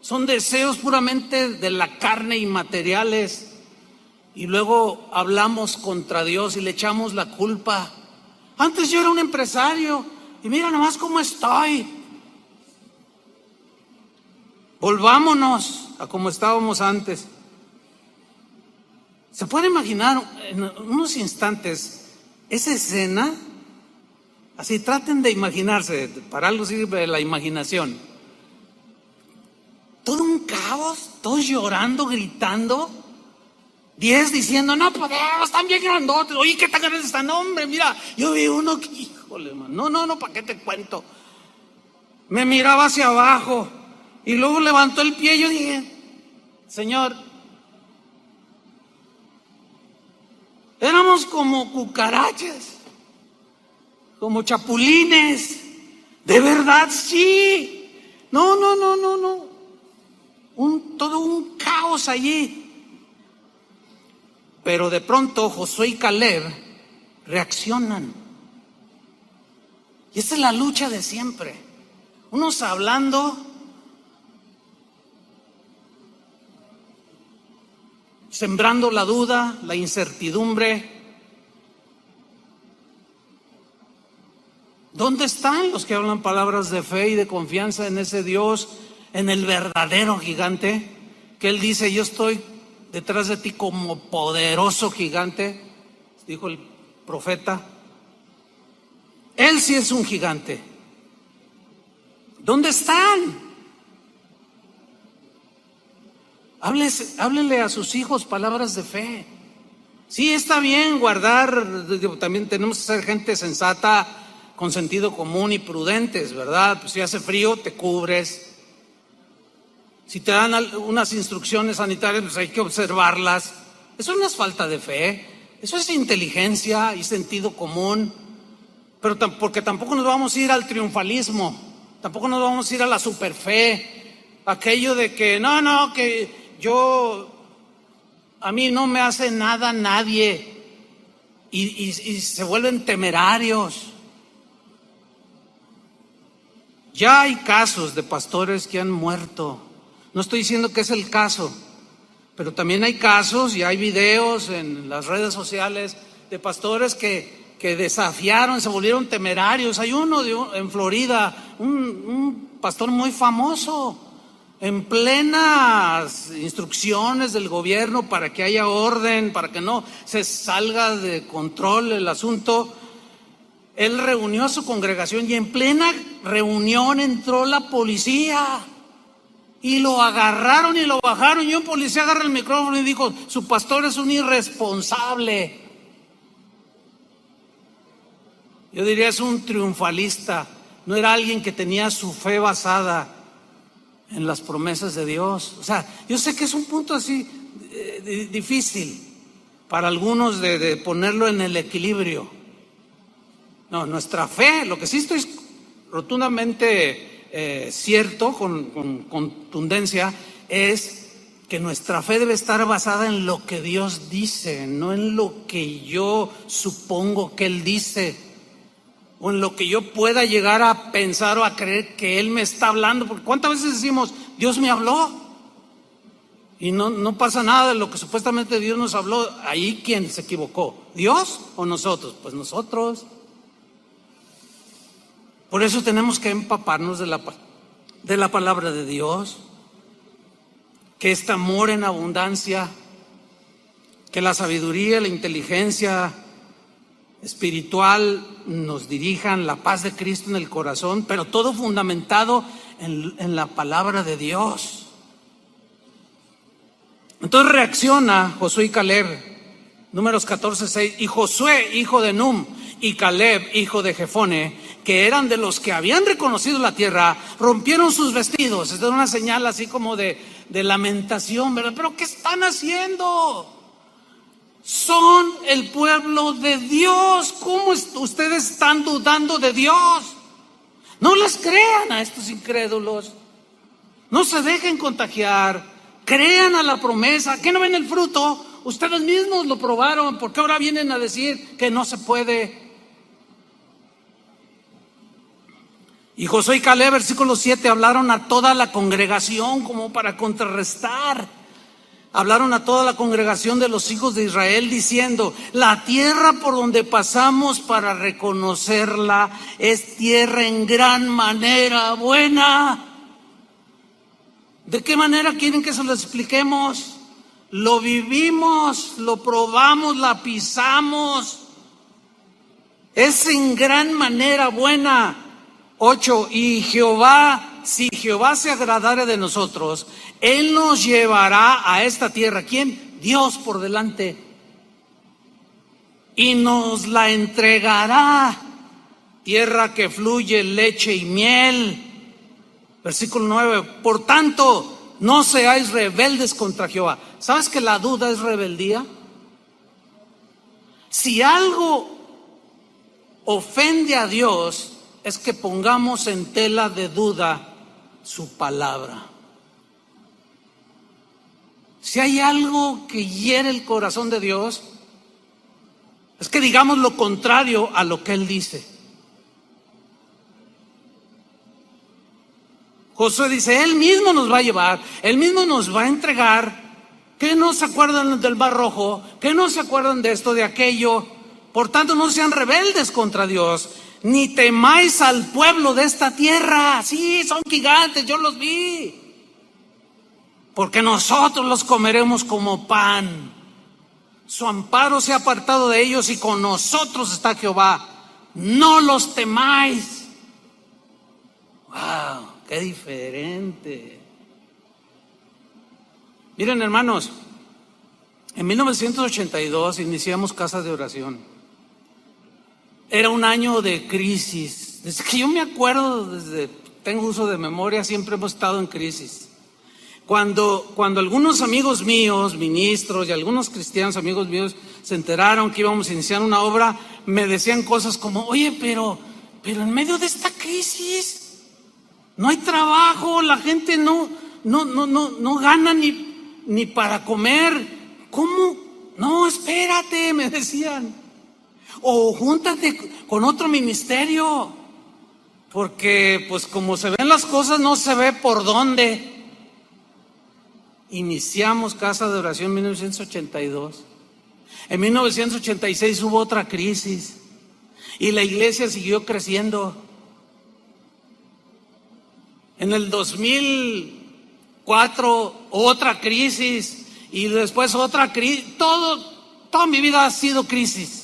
Son deseos puramente de la carne y materiales. y luego hablamos contra Dios y le echamos la culpa. Antes yo era un empresario y mira nomás cómo estoy. Volvámonos a como estábamos antes. ¿Se puede imaginar en unos instantes esa escena? Así traten de imaginarse, para algo sirve la imaginación. Todo un caos, todos llorando, gritando. 10 diciendo, no podemos, están bien grandotes. Oye, ¿qué tan grandes están? Hombre, mira, yo vi uno que, híjole, man, no, ¿para qué te cuento? Me miraba hacia abajo y luego levantó el pie y yo dije, Señor, éramos como cucarachas, como chapulines. De verdad, sí. No. Todo un caos allí. Pero de pronto Josué y Caleb reaccionan. Y esta es la lucha de siempre. Unos hablando, sembrando la duda, la incertidumbre. ¿Dónde están los que hablan palabras de fe y de confianza en ese Dios, en el verdadero gigante? Que Él dice, yo estoy detrás de ti como poderoso gigante, dijo el profeta. Él sí es un gigante. ¿Dónde están? Háblenle a sus hijos palabras de fe. Sí, está bien guardar, también tenemos que ser gente sensata, con sentido común y prudentes, ¿verdad? Pues si hace frío, te cubres. Si te dan unas instrucciones sanitarias, pues hay que observarlas. Eso no es falta de fe, eso es inteligencia y sentido común. Pero porque tampoco nos vamos a ir al triunfalismo, tampoco nos vamos a ir a la superfe, aquello de que que a mí no me hace nada nadie, y se vuelven temerarios. Ya hay casos de pastores que han muerto. No estoy diciendo que es el caso, pero también hay casos y hay videos en las redes sociales de pastores que desafiaron, se volvieron temerarios. Hay uno en Florida, un pastor muy famoso, en plenas instrucciones del gobierno para que haya orden, para que no se salga de control el asunto. Él reunió a su congregación y en plena reunión entró la policía y lo agarraron y lo bajaron, y un policía agarra el micrófono y dijo, su pastor es un irresponsable. Yo diría, es un triunfalista, no era alguien que tenía su fe basada en las promesas de Dios. O sea, yo sé que es un punto así difícil para algunos de ponerlo en el equilibrio. No, nuestra fe, lo que sí estoy rotundamente cierto, con contundencia, es que nuestra fe debe estar basada en lo que Dios dice, no en lo que yo supongo que Él dice, o en lo que yo pueda llegar a pensar o a creer que Él me está hablando. Porque ¿cuántas veces decimos, Dios me habló? Y no pasa nada de lo que supuestamente Dios nos habló. Ahí, ¿quién se equivocó? ¿Dios o nosotros? Pues nosotros. Por eso tenemos que empaparnos de la palabra de Dios, que este amor en abundancia, que la sabiduría, la inteligencia espiritual nos dirijan, la paz de Cristo en el corazón, pero todo fundamentado en la palabra de Dios. Entonces reacciona Josué y Caleb, Números 14:6, y Josué, hijo de Num, y Caleb, hijo de Jefone, que eran de los que habían reconocido la tierra, rompieron sus vestidos. Esta es una señal así como de lamentación, ¿verdad? ¿Pero qué están haciendo? Son el pueblo de Dios. ¿Cómo ustedes están dudando de Dios? No les crean a estos incrédulos. No se dejen contagiar. Crean a la promesa. ¿Qué no ven el fruto? Ustedes mismos lo probaron. ¿Por qué ahora vienen a decir que no se puede? Y Josué y Caleb, versículo 7, hablaron a toda la congregación como para contrarrestar Hablaron a toda la congregación de los hijos de Israel diciendo: la tierra por donde pasamos para reconocerla es tierra en gran manera buena. ¿De qué manera quieren que se lo expliquemos? Lo vivimos, lo probamos, la pisamos. Es en gran manera buena. 8. Y Jehová, si Jehová se agradare de nosotros, Él nos llevará a esta tierra. ¿Quién? Dios por delante. Y nos la entregará. Tierra que fluye leche y miel. Versículo 9. Por tanto, no seáis rebeldes contra Jehová. ¿Sabes que la duda es rebeldía? Si algo ofende a Dios, es que pongamos en tela de duda su palabra. Si hay algo que hiere el corazón de Dios, es que digamos lo contrario a lo que Él dice. Josué dice: Él mismo nos va a llevar, Él mismo nos va a entregar. ¿Qué no se acuerdan del Mar Rojo? ¿Qué no se acuerdan de esto, de aquello? Por tanto, no sean rebeldes contra Dios, ni temáis al pueblo de esta tierra. Sí, son gigantes, yo los vi. Porque nosotros los comeremos como pan. Su amparo se ha apartado de ellos y con nosotros está Jehová. No los temáis. ¡Wow! ¡Qué diferente! Miren, hermanos, en 1982 iniciamos Casa de Oración. Era un año de crisis. Desde que yo me acuerdo, desde tengo uso de memoria, siempre hemos estado en crisis. Cuando algunos amigos míos, ministros y algunos cristianos amigos míos se enteraron que íbamos a iniciar una obra, me decían cosas como: oye, pero en medio de esta crisis no hay trabajo, la gente no gana ni para comer. ¿Cómo? No, espérate, me decían. O júntate con otro ministerio, porque pues como se ven las cosas, no se ve por dónde. Iniciamos Casa de Oración en 1982. En 1986 hubo otra crisis y la iglesia siguió creciendo. En el 2004 otra crisis y después otra crisis. Toda mi vida ha sido crisis.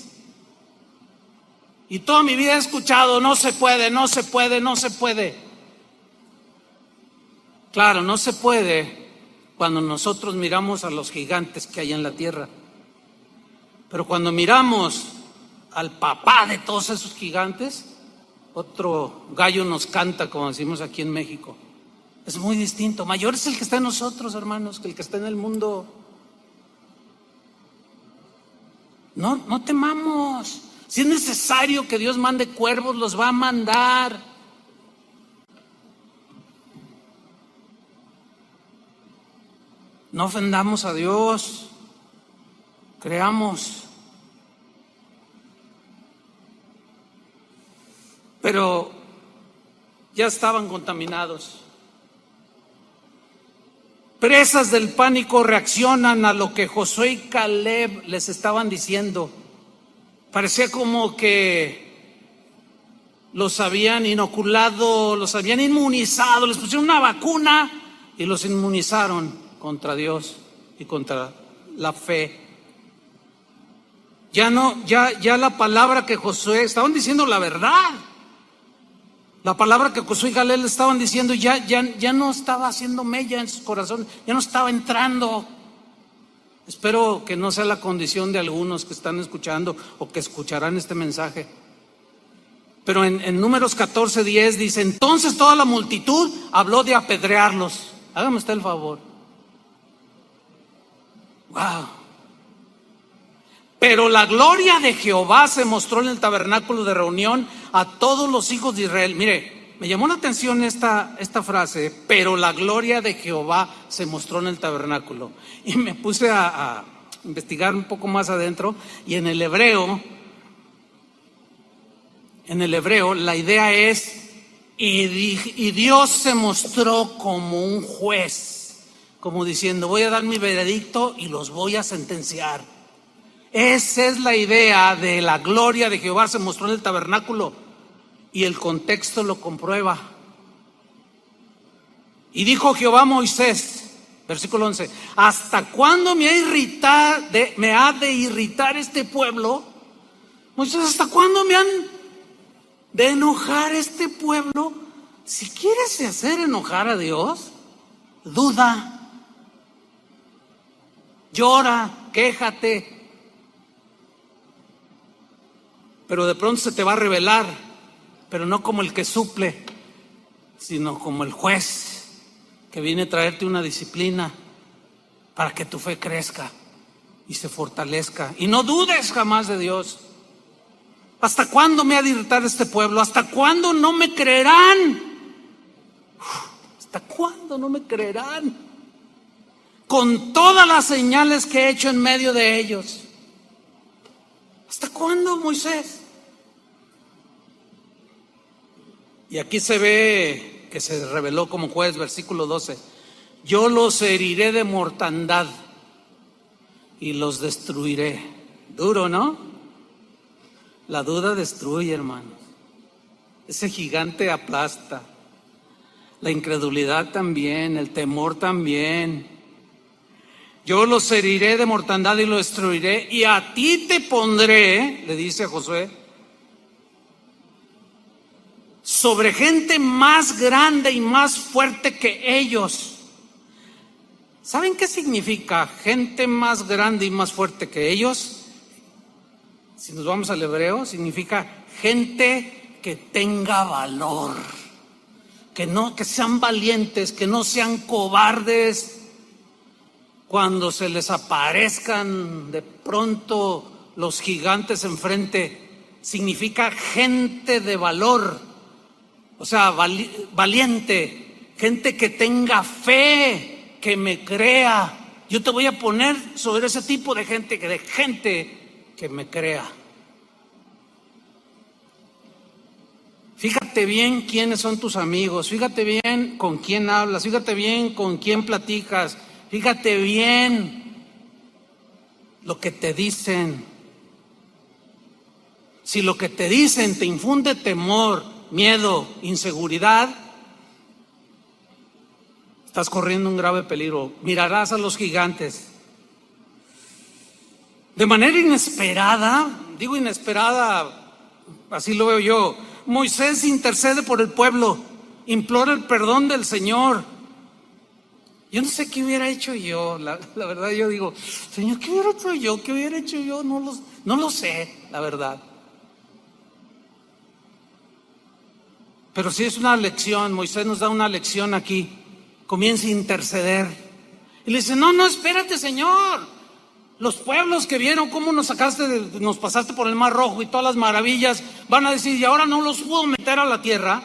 Y toda mi vida he escuchado: no se puede, no se puede, no se puede. Claro, no se puede cuando nosotros miramos a los gigantes que hay en la tierra. Pero cuando miramos al papá de todos esos gigantes, otro gallo nos canta, como decimos aquí en México. Es muy distinto. Mayor es el que está en nosotros, hermanos, que el que está en el mundo. No temamos. Si es necesario que Dios mande cuervos, los va a mandar. No ofendamos a Dios. Creamos. Pero ya estaban contaminados. Presas del pánico reaccionan a lo que Josué y Caleb les estaban diciendo. Parecía como que los habían inoculado, los habían inmunizado, les pusieron una vacuna y los inmunizaron contra Dios y contra la fe. Ya la palabra que Josué, estaban diciendo la verdad. La palabra que Josué y Caleb le estaban diciendo ya no estaba haciendo mella en su corazón, ya no estaba entrando. Espero que no sea la condición de algunos que están escuchando o que escucharán este mensaje. Pero en Números 14:10 dice: entonces toda la multitud habló de apedrearlos. Hágame usted el favor. Wow. Pero la gloria de Jehová se mostró en el tabernáculo de reunión a todos los hijos de Israel. Mire, me llamó la atención esta frase: pero la gloria de Jehová se mostró en el tabernáculo. Y me puse a investigar un poco más adentro, y en el hebreo la idea es: y Dios se mostró como un juez como diciendo, voy a dar mi veredicto y los voy a sentenciar. Esa es la idea de la gloria de Jehová, se mostró en el tabernáculo y el contexto lo comprueba. Y dijo Jehová a Moisés, versículo 11, ¿hasta cuándo me ha de irritar este pueblo? Moisés, ¿hasta cuándo me han de enojar este pueblo? Si quieres hacer enojar a Dios, duda, llora, quéjate, pero de pronto se te va a revelar, pero no como el que suple, sino como el juez que viene a traerte una disciplina para que tu fe crezca y se fortalezca. Y no dudes jamás de Dios. ¿Hasta cuándo me ha de irritar este pueblo? ¿Hasta cuándo no me creerán? ¿Hasta cuándo no me creerán? Con todas las señales que he hecho en medio de ellos. ¿Hasta cuándo, Moisés? Y aquí se ve que se reveló como juez, versículo 12. Yo los heriré de mortandad y los destruiré. Duro, ¿no? La duda destruye, hermanos. Ese gigante aplasta. La incredulidad también, el temor también. Yo los heriré de mortandad y los destruiré, y a ti te pondré, le dice a Josué, sobre gente más grande y más fuerte que ellos. ¿Saben qué significa gente más grande y más fuerte que ellos? Si nos vamos al hebreo, significa gente que tenga valor, que sean valientes, que no sean cobardes cuando se les aparezcan de pronto los gigantes enfrente. Significa gente de valor. O sea, valiente, gente que tenga fe, que me crea. Yo te voy a poner sobre ese tipo de gente que me crea. Fíjate bien quiénes son tus amigos, fíjate bien con quién hablas, fíjate bien con quién platicas, fíjate bien lo que te dicen. Si lo que te dicen te infunde temor, miedo, inseguridad, estás corriendo un grave peligro. Mirarás a los gigantes. De manera inesperada, digo inesperada, así lo veo yo, Moisés intercede por el pueblo, implora el perdón del Señor. Yo no sé qué hubiera hecho yo, la verdad yo digo, Señor, ¿qué hubiera hecho yo? ¿Qué hubiera hecho yo? No lo sé, la verdad. Pero sí es una lección, Moisés nos da una lección aquí. Comienza a interceder. Y le dice, no, espérate, Señor. Los pueblos que vieron cómo nos pasaste por el Mar Rojo y todas las maravillas, van a decir, y ahora no los puedo meter a la tierra.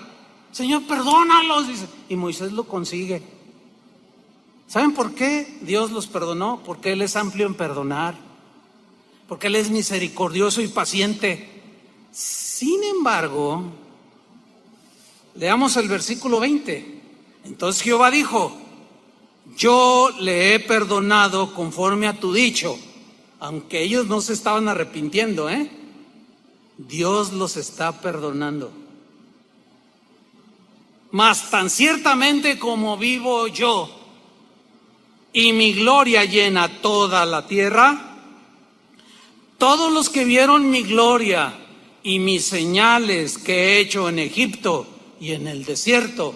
Señor, perdónalos. Dice, y Moisés lo consigue. ¿Saben por qué Dios los perdonó? Porque Él es amplio en perdonar. Porque Él es misericordioso y paciente. Sin embargo, leamos el versículo 20. Entonces Jehová dijo, yo le he perdonado conforme a tu dicho. Aunque ellos no se estaban arrepintiendo, Dios los está perdonando. Mas tan ciertamente como vivo yo, y mi gloria llena toda la tierra, todos los que vieron mi gloria y mis señales que he hecho en Egipto y en el desierto,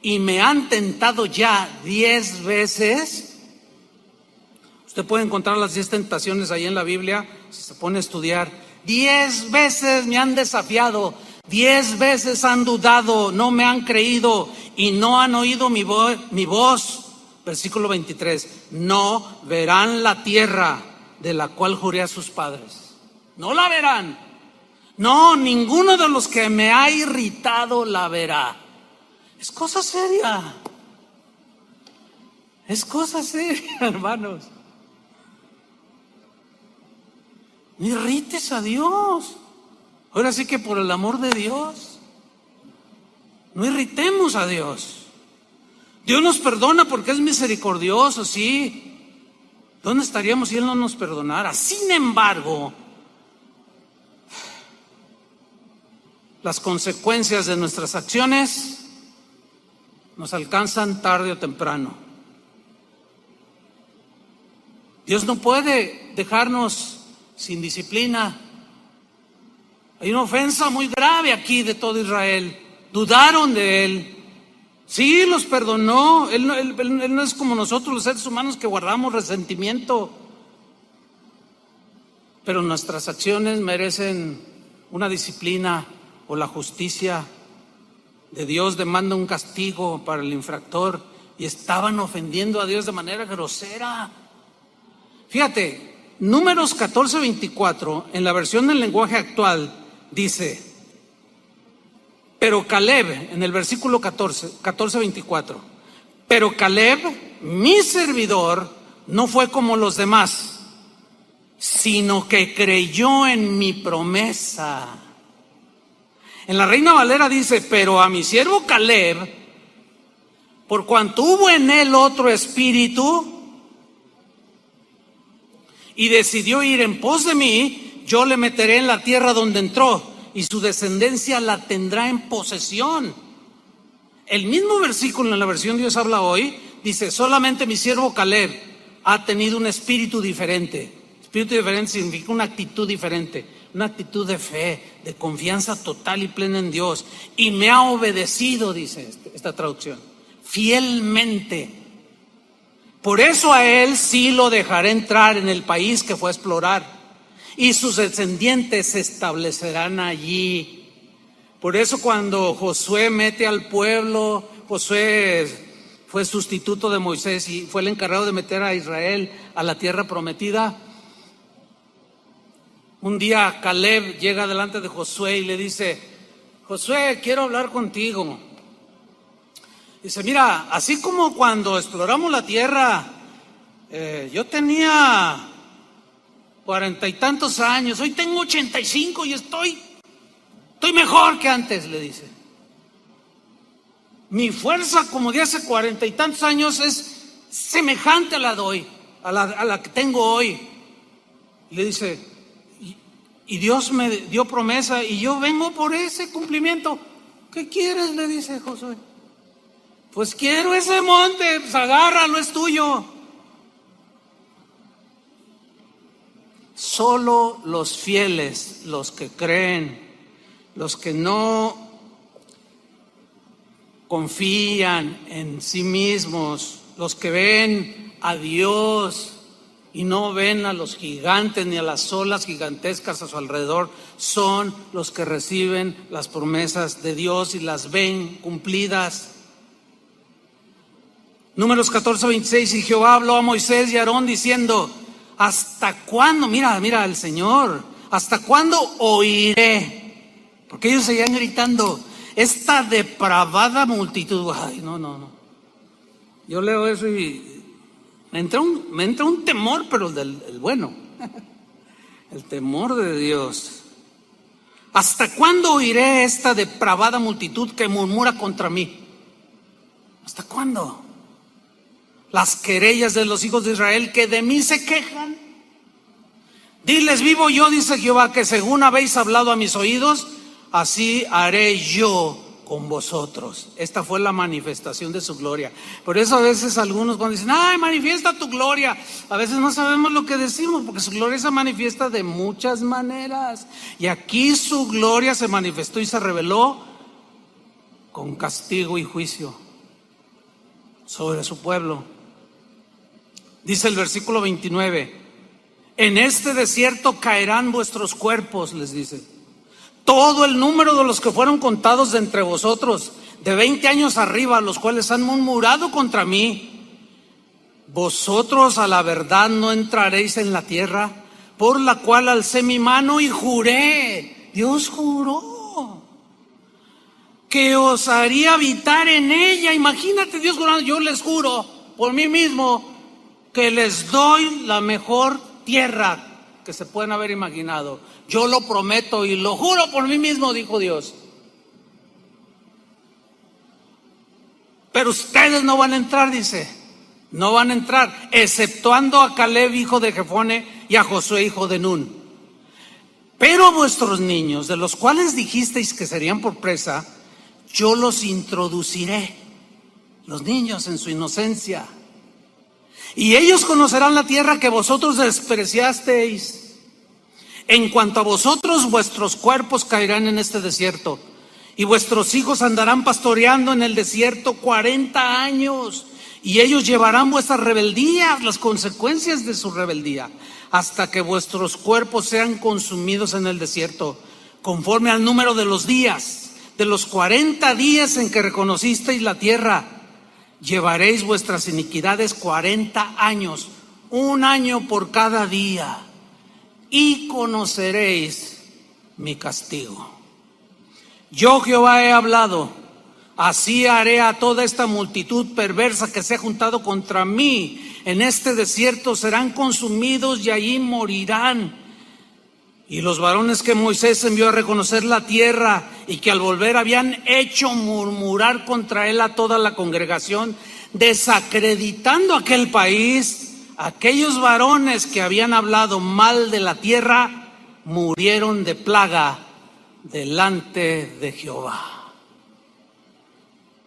y me han tentado ya 10 veces. Usted puede encontrar las 10 tentaciones ahí en la Biblia, si se pone a estudiar. 10 veces me han desafiado, 10 veces han dudado, no me han creído y no han oído mi voz. Versículo 23, no verán la tierra de la cual juré a sus padres. No la verán. No, ninguno de los que me ha irritado la verá. Es cosa seria. Es cosa seria, hermanos. No irrites a Dios. Ahora sí que por el amor de Dios, no irritemos a Dios. Dios nos perdona porque es misericordioso, sí. ¿Dónde estaríamos si Él no nos perdonara? Sin embargo, las consecuencias de nuestras acciones nos alcanzan tarde o temprano. Dios no puede dejarnos sin disciplina. Hay una ofensa muy grave aquí de todo Israel. Dudaron de Él. Sí, los perdonó. Él no es como nosotros los seres humanos que guardamos resentimiento. Pero nuestras acciones merecen una disciplina o la justicia de Dios demanda un castigo para el infractor. Y estaban ofendiendo a Dios de manera grosera. Fíjate, Números 14:24, en la versión del lenguaje actual, dice: pero Caleb, en el versículo 14:24, pero Caleb, mi servidor, no fue como los demás, sino que creyó en mi promesa. En la Reina Valera dice: pero a mi siervo Caleb, por cuanto hubo en él otro espíritu y decidió ir en pos de mí, yo le meteré en la tierra donde entró, y su descendencia la tendrá en posesión. El mismo versículo en la versión Dios habla hoy dice: solamente mi siervo Caleb ha tenido un espíritu diferente. Espíritu diferente significa una actitud diferente, una actitud de fe, de confianza total y plena en Dios, y me ha obedecido, dice esta traducción, fielmente. Por eso a él sí lo dejaré entrar en el país que fue a explorar, y sus descendientes se establecerán allí. Por eso cuando Josué mete al pueblo, Josué fue sustituto de Moisés y fue el encargado de meter a Israel a la tierra prometida. Un día Caleb llega delante de Josué y le dice: Josué, quiero hablar contigo. Dice: mira, así como cuando exploramos la tierra, yo tenía 40 y tantos años, hoy tengo 85 y estoy mejor que antes, le dice. Mi fuerza como de hace 40 y tantos años es semejante a la de hoy, a la que tengo hoy. Y le dice: y Dios me dio promesa y yo vengo por ese cumplimiento. ¿Qué quieres?, le dice Josué. Pues quiero ese monte, pues agárralo, es tuyo. Solo los fieles, los que creen, los que no confían en sí mismos, los que ven a Dios y no ven a los gigantes ni a las olas gigantescas a su alrededor, son los que reciben las promesas de Dios y las ven cumplidas. Números 14:26, y Jehová habló a Moisés y a Aarón diciendo: ¿hasta cuándo? Mira el Señor, ¿hasta cuándo oiré? Porque ellos seguían gritando: esta depravada multitud. Ay, no. Yo leo eso y me entra un temor, pero el bueno, el temor de Dios. ¿Hasta cuándo oiré esta depravada multitud que murmura contra mí? ¿Hasta cuándo? Las querellas de los hijos de Israel que de mí se quejan. Diles: vivo yo, dice Jehová, que según habéis hablado a mis oídos, así haré yo con vosotros. Esta fue la manifestación de su gloria. Por eso a veces algunos cuando dicen: ay, manifiesta tu gloria, a veces no sabemos lo que decimos, porque su gloria se manifiesta de muchas maneras. Y aquí su gloria se manifestó y se reveló con castigo y juicio sobre su pueblo. Dice el versículo 29: en este desierto caerán vuestros cuerpos, les dice, todo el número de los que fueron contados de entre vosotros, de 20 años arriba, los cuales han murmurado contra mí. Vosotros a la verdad no entraréis en la tierra, por la cual alcé mi mano y juré. Dios juró que os haría habitar en ella. Imagínate Dios jurando: yo les juro por mí mismo que les doy la mejor tierra que se pueden haber imaginado. Yo lo prometo y lo juro por mí mismo, dijo Dios. Pero ustedes no van a entrar, dice. No van a entrar, exceptuando a Caleb, hijo de Jefone, y a Josué, hijo de Nun. Pero a vuestros niños, de los cuales dijisteis que serían por presa, yo los introduciré, los niños en su inocencia. Y ellos conocerán la tierra que vosotros despreciasteis. En cuanto a vosotros, vuestros cuerpos caerán en este desierto, y vuestros hijos andarán pastoreando en el desierto 40 años, y ellos llevarán vuestras rebeldías, las consecuencias de su rebeldía, hasta que vuestros cuerpos sean consumidos en el desierto, conforme al número de los días, de los 40 días en que reconocisteis la tierra. Llevaréis vuestras iniquidades 40 años, un año por cada día, y conoceréis mi castigo. Yo Jehová he hablado, así haré a toda esta multitud perversa que se ha juntado contra mí. En este desierto serán consumidos y allí morirán. Y los varones que Moisés envió a reconocer la tierra y que al volver habían hecho murmurar contra él a toda la congregación, desacreditando aquel país, aquellos varones que habían hablado mal de la tierra, murieron de plaga delante de Jehová.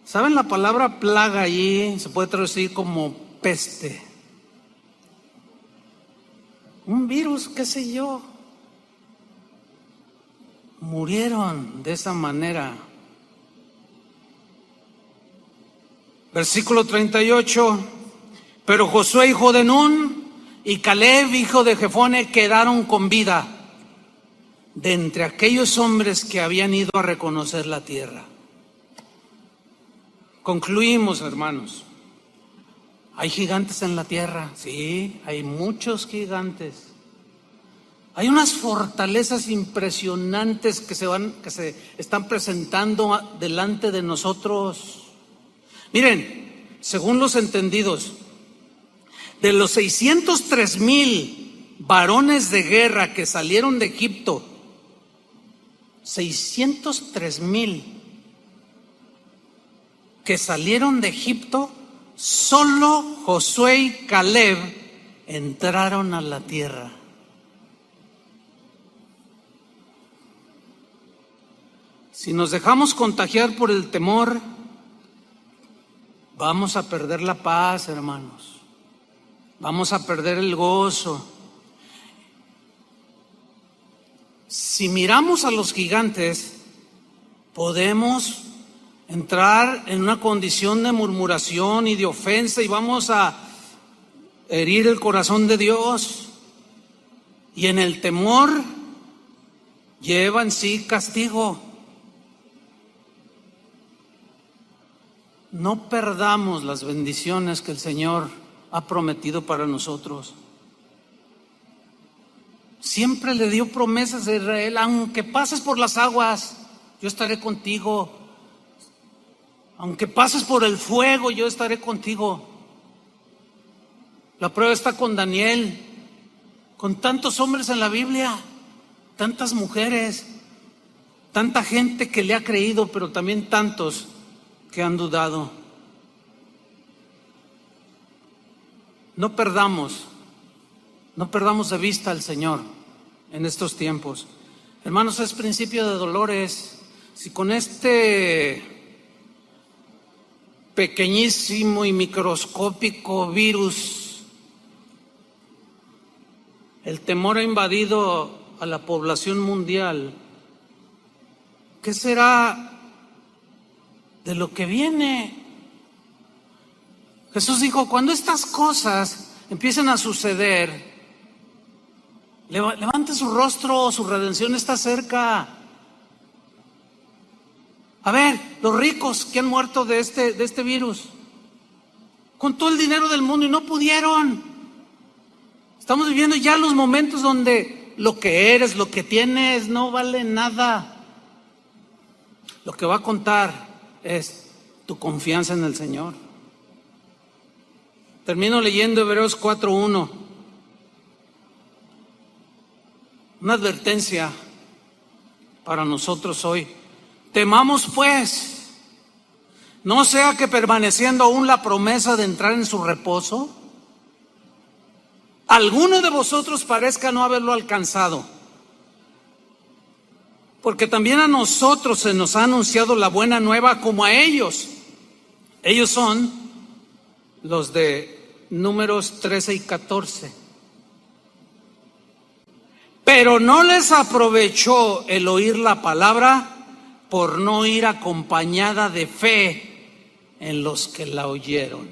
¿Saben la palabra plaga allí? Se puede traducir como peste. Un virus, qué sé yo. Murieron de esa manera. Versículo 38. Pero Josué, hijo de Nun, y Caleb, hijo de Jefone, quedaron con vida de entre aquellos hombres que habían ido a reconocer la tierra. Concluimos, hermanos. ¿Hay gigantes en la tierra? Sí, hay muchos gigantes. Hay unas fortalezas impresionantes que se están presentando delante de nosotros. Miren, según los entendidos, de los 603,000 varones de guerra que salieron de Egipto, 603,000 que salieron de Egipto, solo Josué y Caleb entraron a la tierra. Si nos dejamos contagiar por el temor, vamos a perder la paz, hermanos. Vamos a perder el gozo. Si miramos a los gigantes, podemos entrar en una condición de murmuración y de ofensa y vamos a herir el corazón de Dios. Y en el temor lleva en sí castigo. No perdamos las bendiciones que el Señor ha prometido para nosotros. Siempre le dio promesas a Israel: aunque pases por las aguas, yo estaré contigo. Aunque pases por el fuego, yo estaré contigo. La prueba está con Daniel, con tantos hombres en la Biblia, tantas mujeres, tanta gente que le ha creído, pero también tantos que han dudado. No perdamos de vista al Señor en estos tiempos. Hermanos, es principio de dolores. Si con este pequeñísimo y microscópico virus el temor ha invadido a la población mundial, ¿qué será de lo que viene? Jesús dijo: cuando estas cosas empiecen a suceder, levante su rostro, su redención está cerca. A ver, los ricos que han muerto de este virus, con todo el dinero del mundo y no pudieron. Estamos viviendo ya los momentos donde lo que eres, lo que tienes, no vale nada. Lo que va a contar es tu confianza en el Señor. Termino leyendo Hebreos 4:1. Una advertencia para nosotros hoy. Temamos pues, No sea que permaneciendo aún la promesa de entrar en su reposo, alguno de vosotros parezca no haberlo alcanzado. Porque también a nosotros se nos ha anunciado la buena nueva como a ellos. Ellos son los de Números 13 y 14. Pero no les aprovechó el oír la palabra por no ir acompañada de fe en los que la oyeron.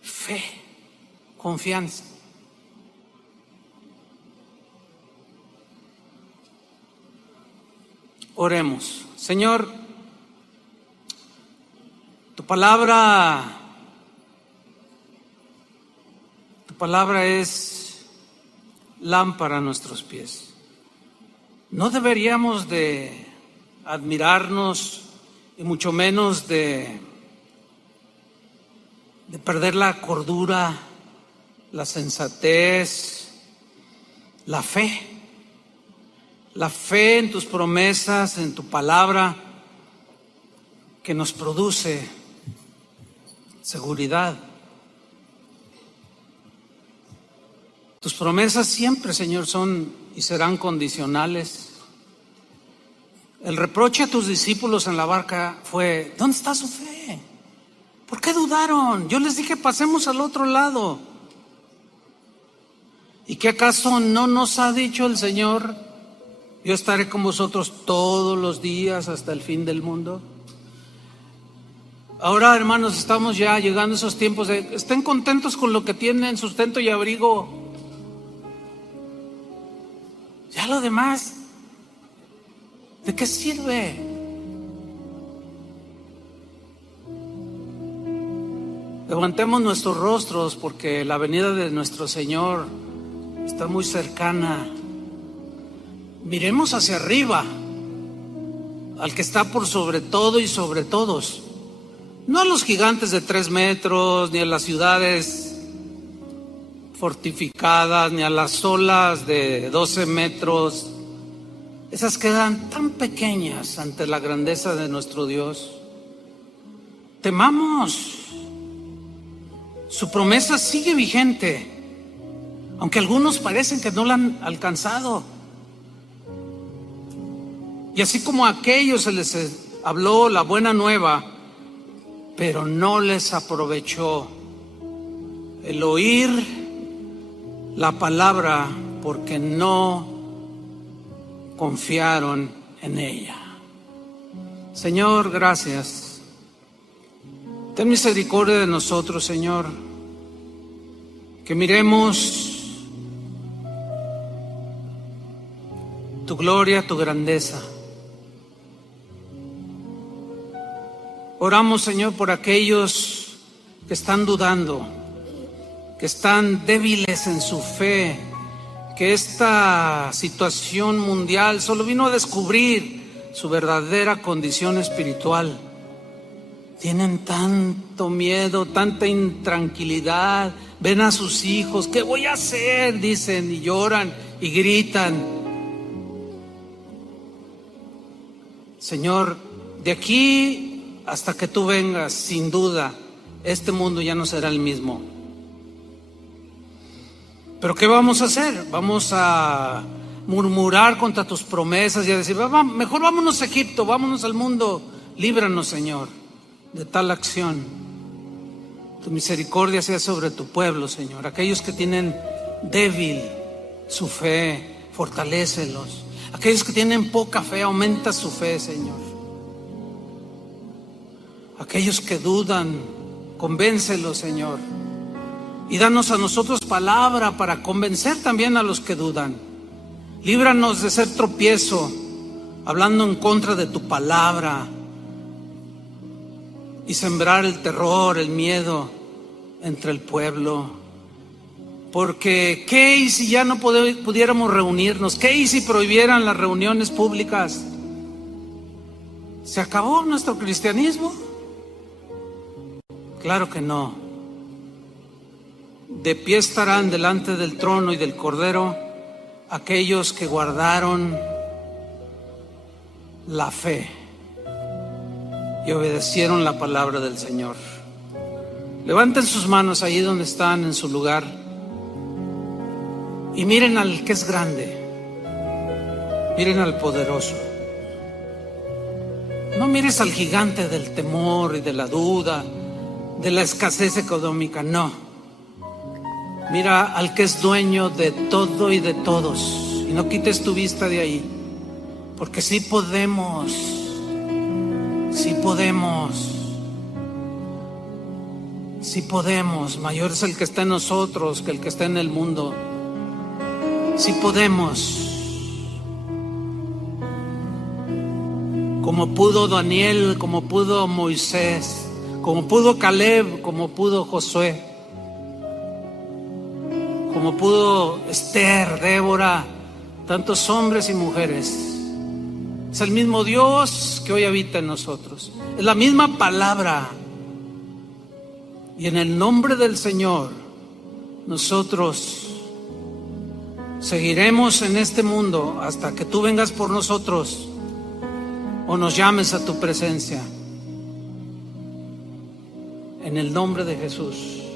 Fe, confianza. Oremos. Señor, tu palabra es lámpara a nuestros pies. No deberíamos de admirarnos y mucho menos de perder la cordura, la sensatez, la fe en tus promesas, en tu palabra, que nos produce seguridad. Tus promesas siempre, Señor, son y serán condicionales. El reproche a tus discípulos en la barca fue: ¿dónde está su fe? ¿Por qué dudaron? Yo les dije, pasemos al otro lado. ¿Y qué acaso no nos ha dicho el Señor: yo estaré con vosotros todos los días hasta el fin del mundo? Ahora, hermanos, estamos ya llegando a esos tiempos de estén contentos con lo que tienen, sustento y abrigo. Ya lo demás, ¿de qué sirve? Levantemos nuestros rostros porque la venida de nuestro Señor está muy cercana. Miremos hacia arriba, al que está por sobre todo y sobre todos. No a los gigantes de 3 metros, ni a las ciudades fortificadas, ni a las olas de 12 metros. Esas quedan tan pequeñas ante la grandeza de nuestro Dios. Temamos. Su promesa sigue vigente, aunque algunos parecen que no la han alcanzado. Y así como a aquellos se les habló la buena nueva, pero no les aprovechó el oír la palabra porque no confiaron en ella. Señor, gracias. Ten misericordia de nosotros, Señor, que miremos tu gloria, tu grandeza. Oramos, Señor, por aquellos que están dudando, que están débiles en su fe, que esta situación mundial solo vino a descubrir su verdadera condición espiritual. Tienen tanto miedo, tanta intranquilidad, ven a sus hijos, ¿qué voy a hacer?, dicen, y lloran y gritan. Señor, de aquí hasta que tú vengas, sin duda, este mundo ya no será el mismo. Pero ¿qué vamos a hacer? Vamos a murmurar contra tus promesas y a decir, mejor vámonos a Egipto, vámonos al mundo, líbranos, Señor, de tal acción. Tu misericordia sea sobre tu pueblo, Señor. Aquellos que tienen débil su fe, fortalécelos. Aquellos que tienen poca fe, aumenta su fe, Señor. Aquellos que dudan, convéncelos, Señor. Y danos a nosotros palabra para convencer también a los que dudan. Líbranos de ser tropiezo, hablando en contra de tu palabra y sembrar el terror, el miedo entre el pueblo. Porque ¿qué y si ya no pudiéramos reunirnos? ¿Qué y si prohibieran las reuniones públicas? ¿Se acabó nuestro cristianismo? Claro que no. De pie estarán delante del trono y del Cordero aquellos que guardaron la fe y obedecieron la palabra del Señor. Levanten sus manos ahí donde están en su lugar y miren al que es grande, miren al poderoso. No mires al gigante del temor y de la duda, de la escasez económica, no. Mira al que es dueño de todo y de todos, y no quites tu vista de ahí, porque sí podemos, sí podemos. Sí podemos, mayor es el que está en nosotros que el que está en el mundo. Sí podemos. Como pudo Daniel, como pudo Moisés, como pudo Caleb, como pudo Josué, como pudo Esther, Débora, tantos hombres y mujeres. Es el mismo Dios que hoy habita en nosotros. Es la misma palabra. Y en el nombre del Señor, nosotros seguiremos en este mundo hasta que tú vengas por nosotros o nos llames a tu presencia. En el nombre de Jesús.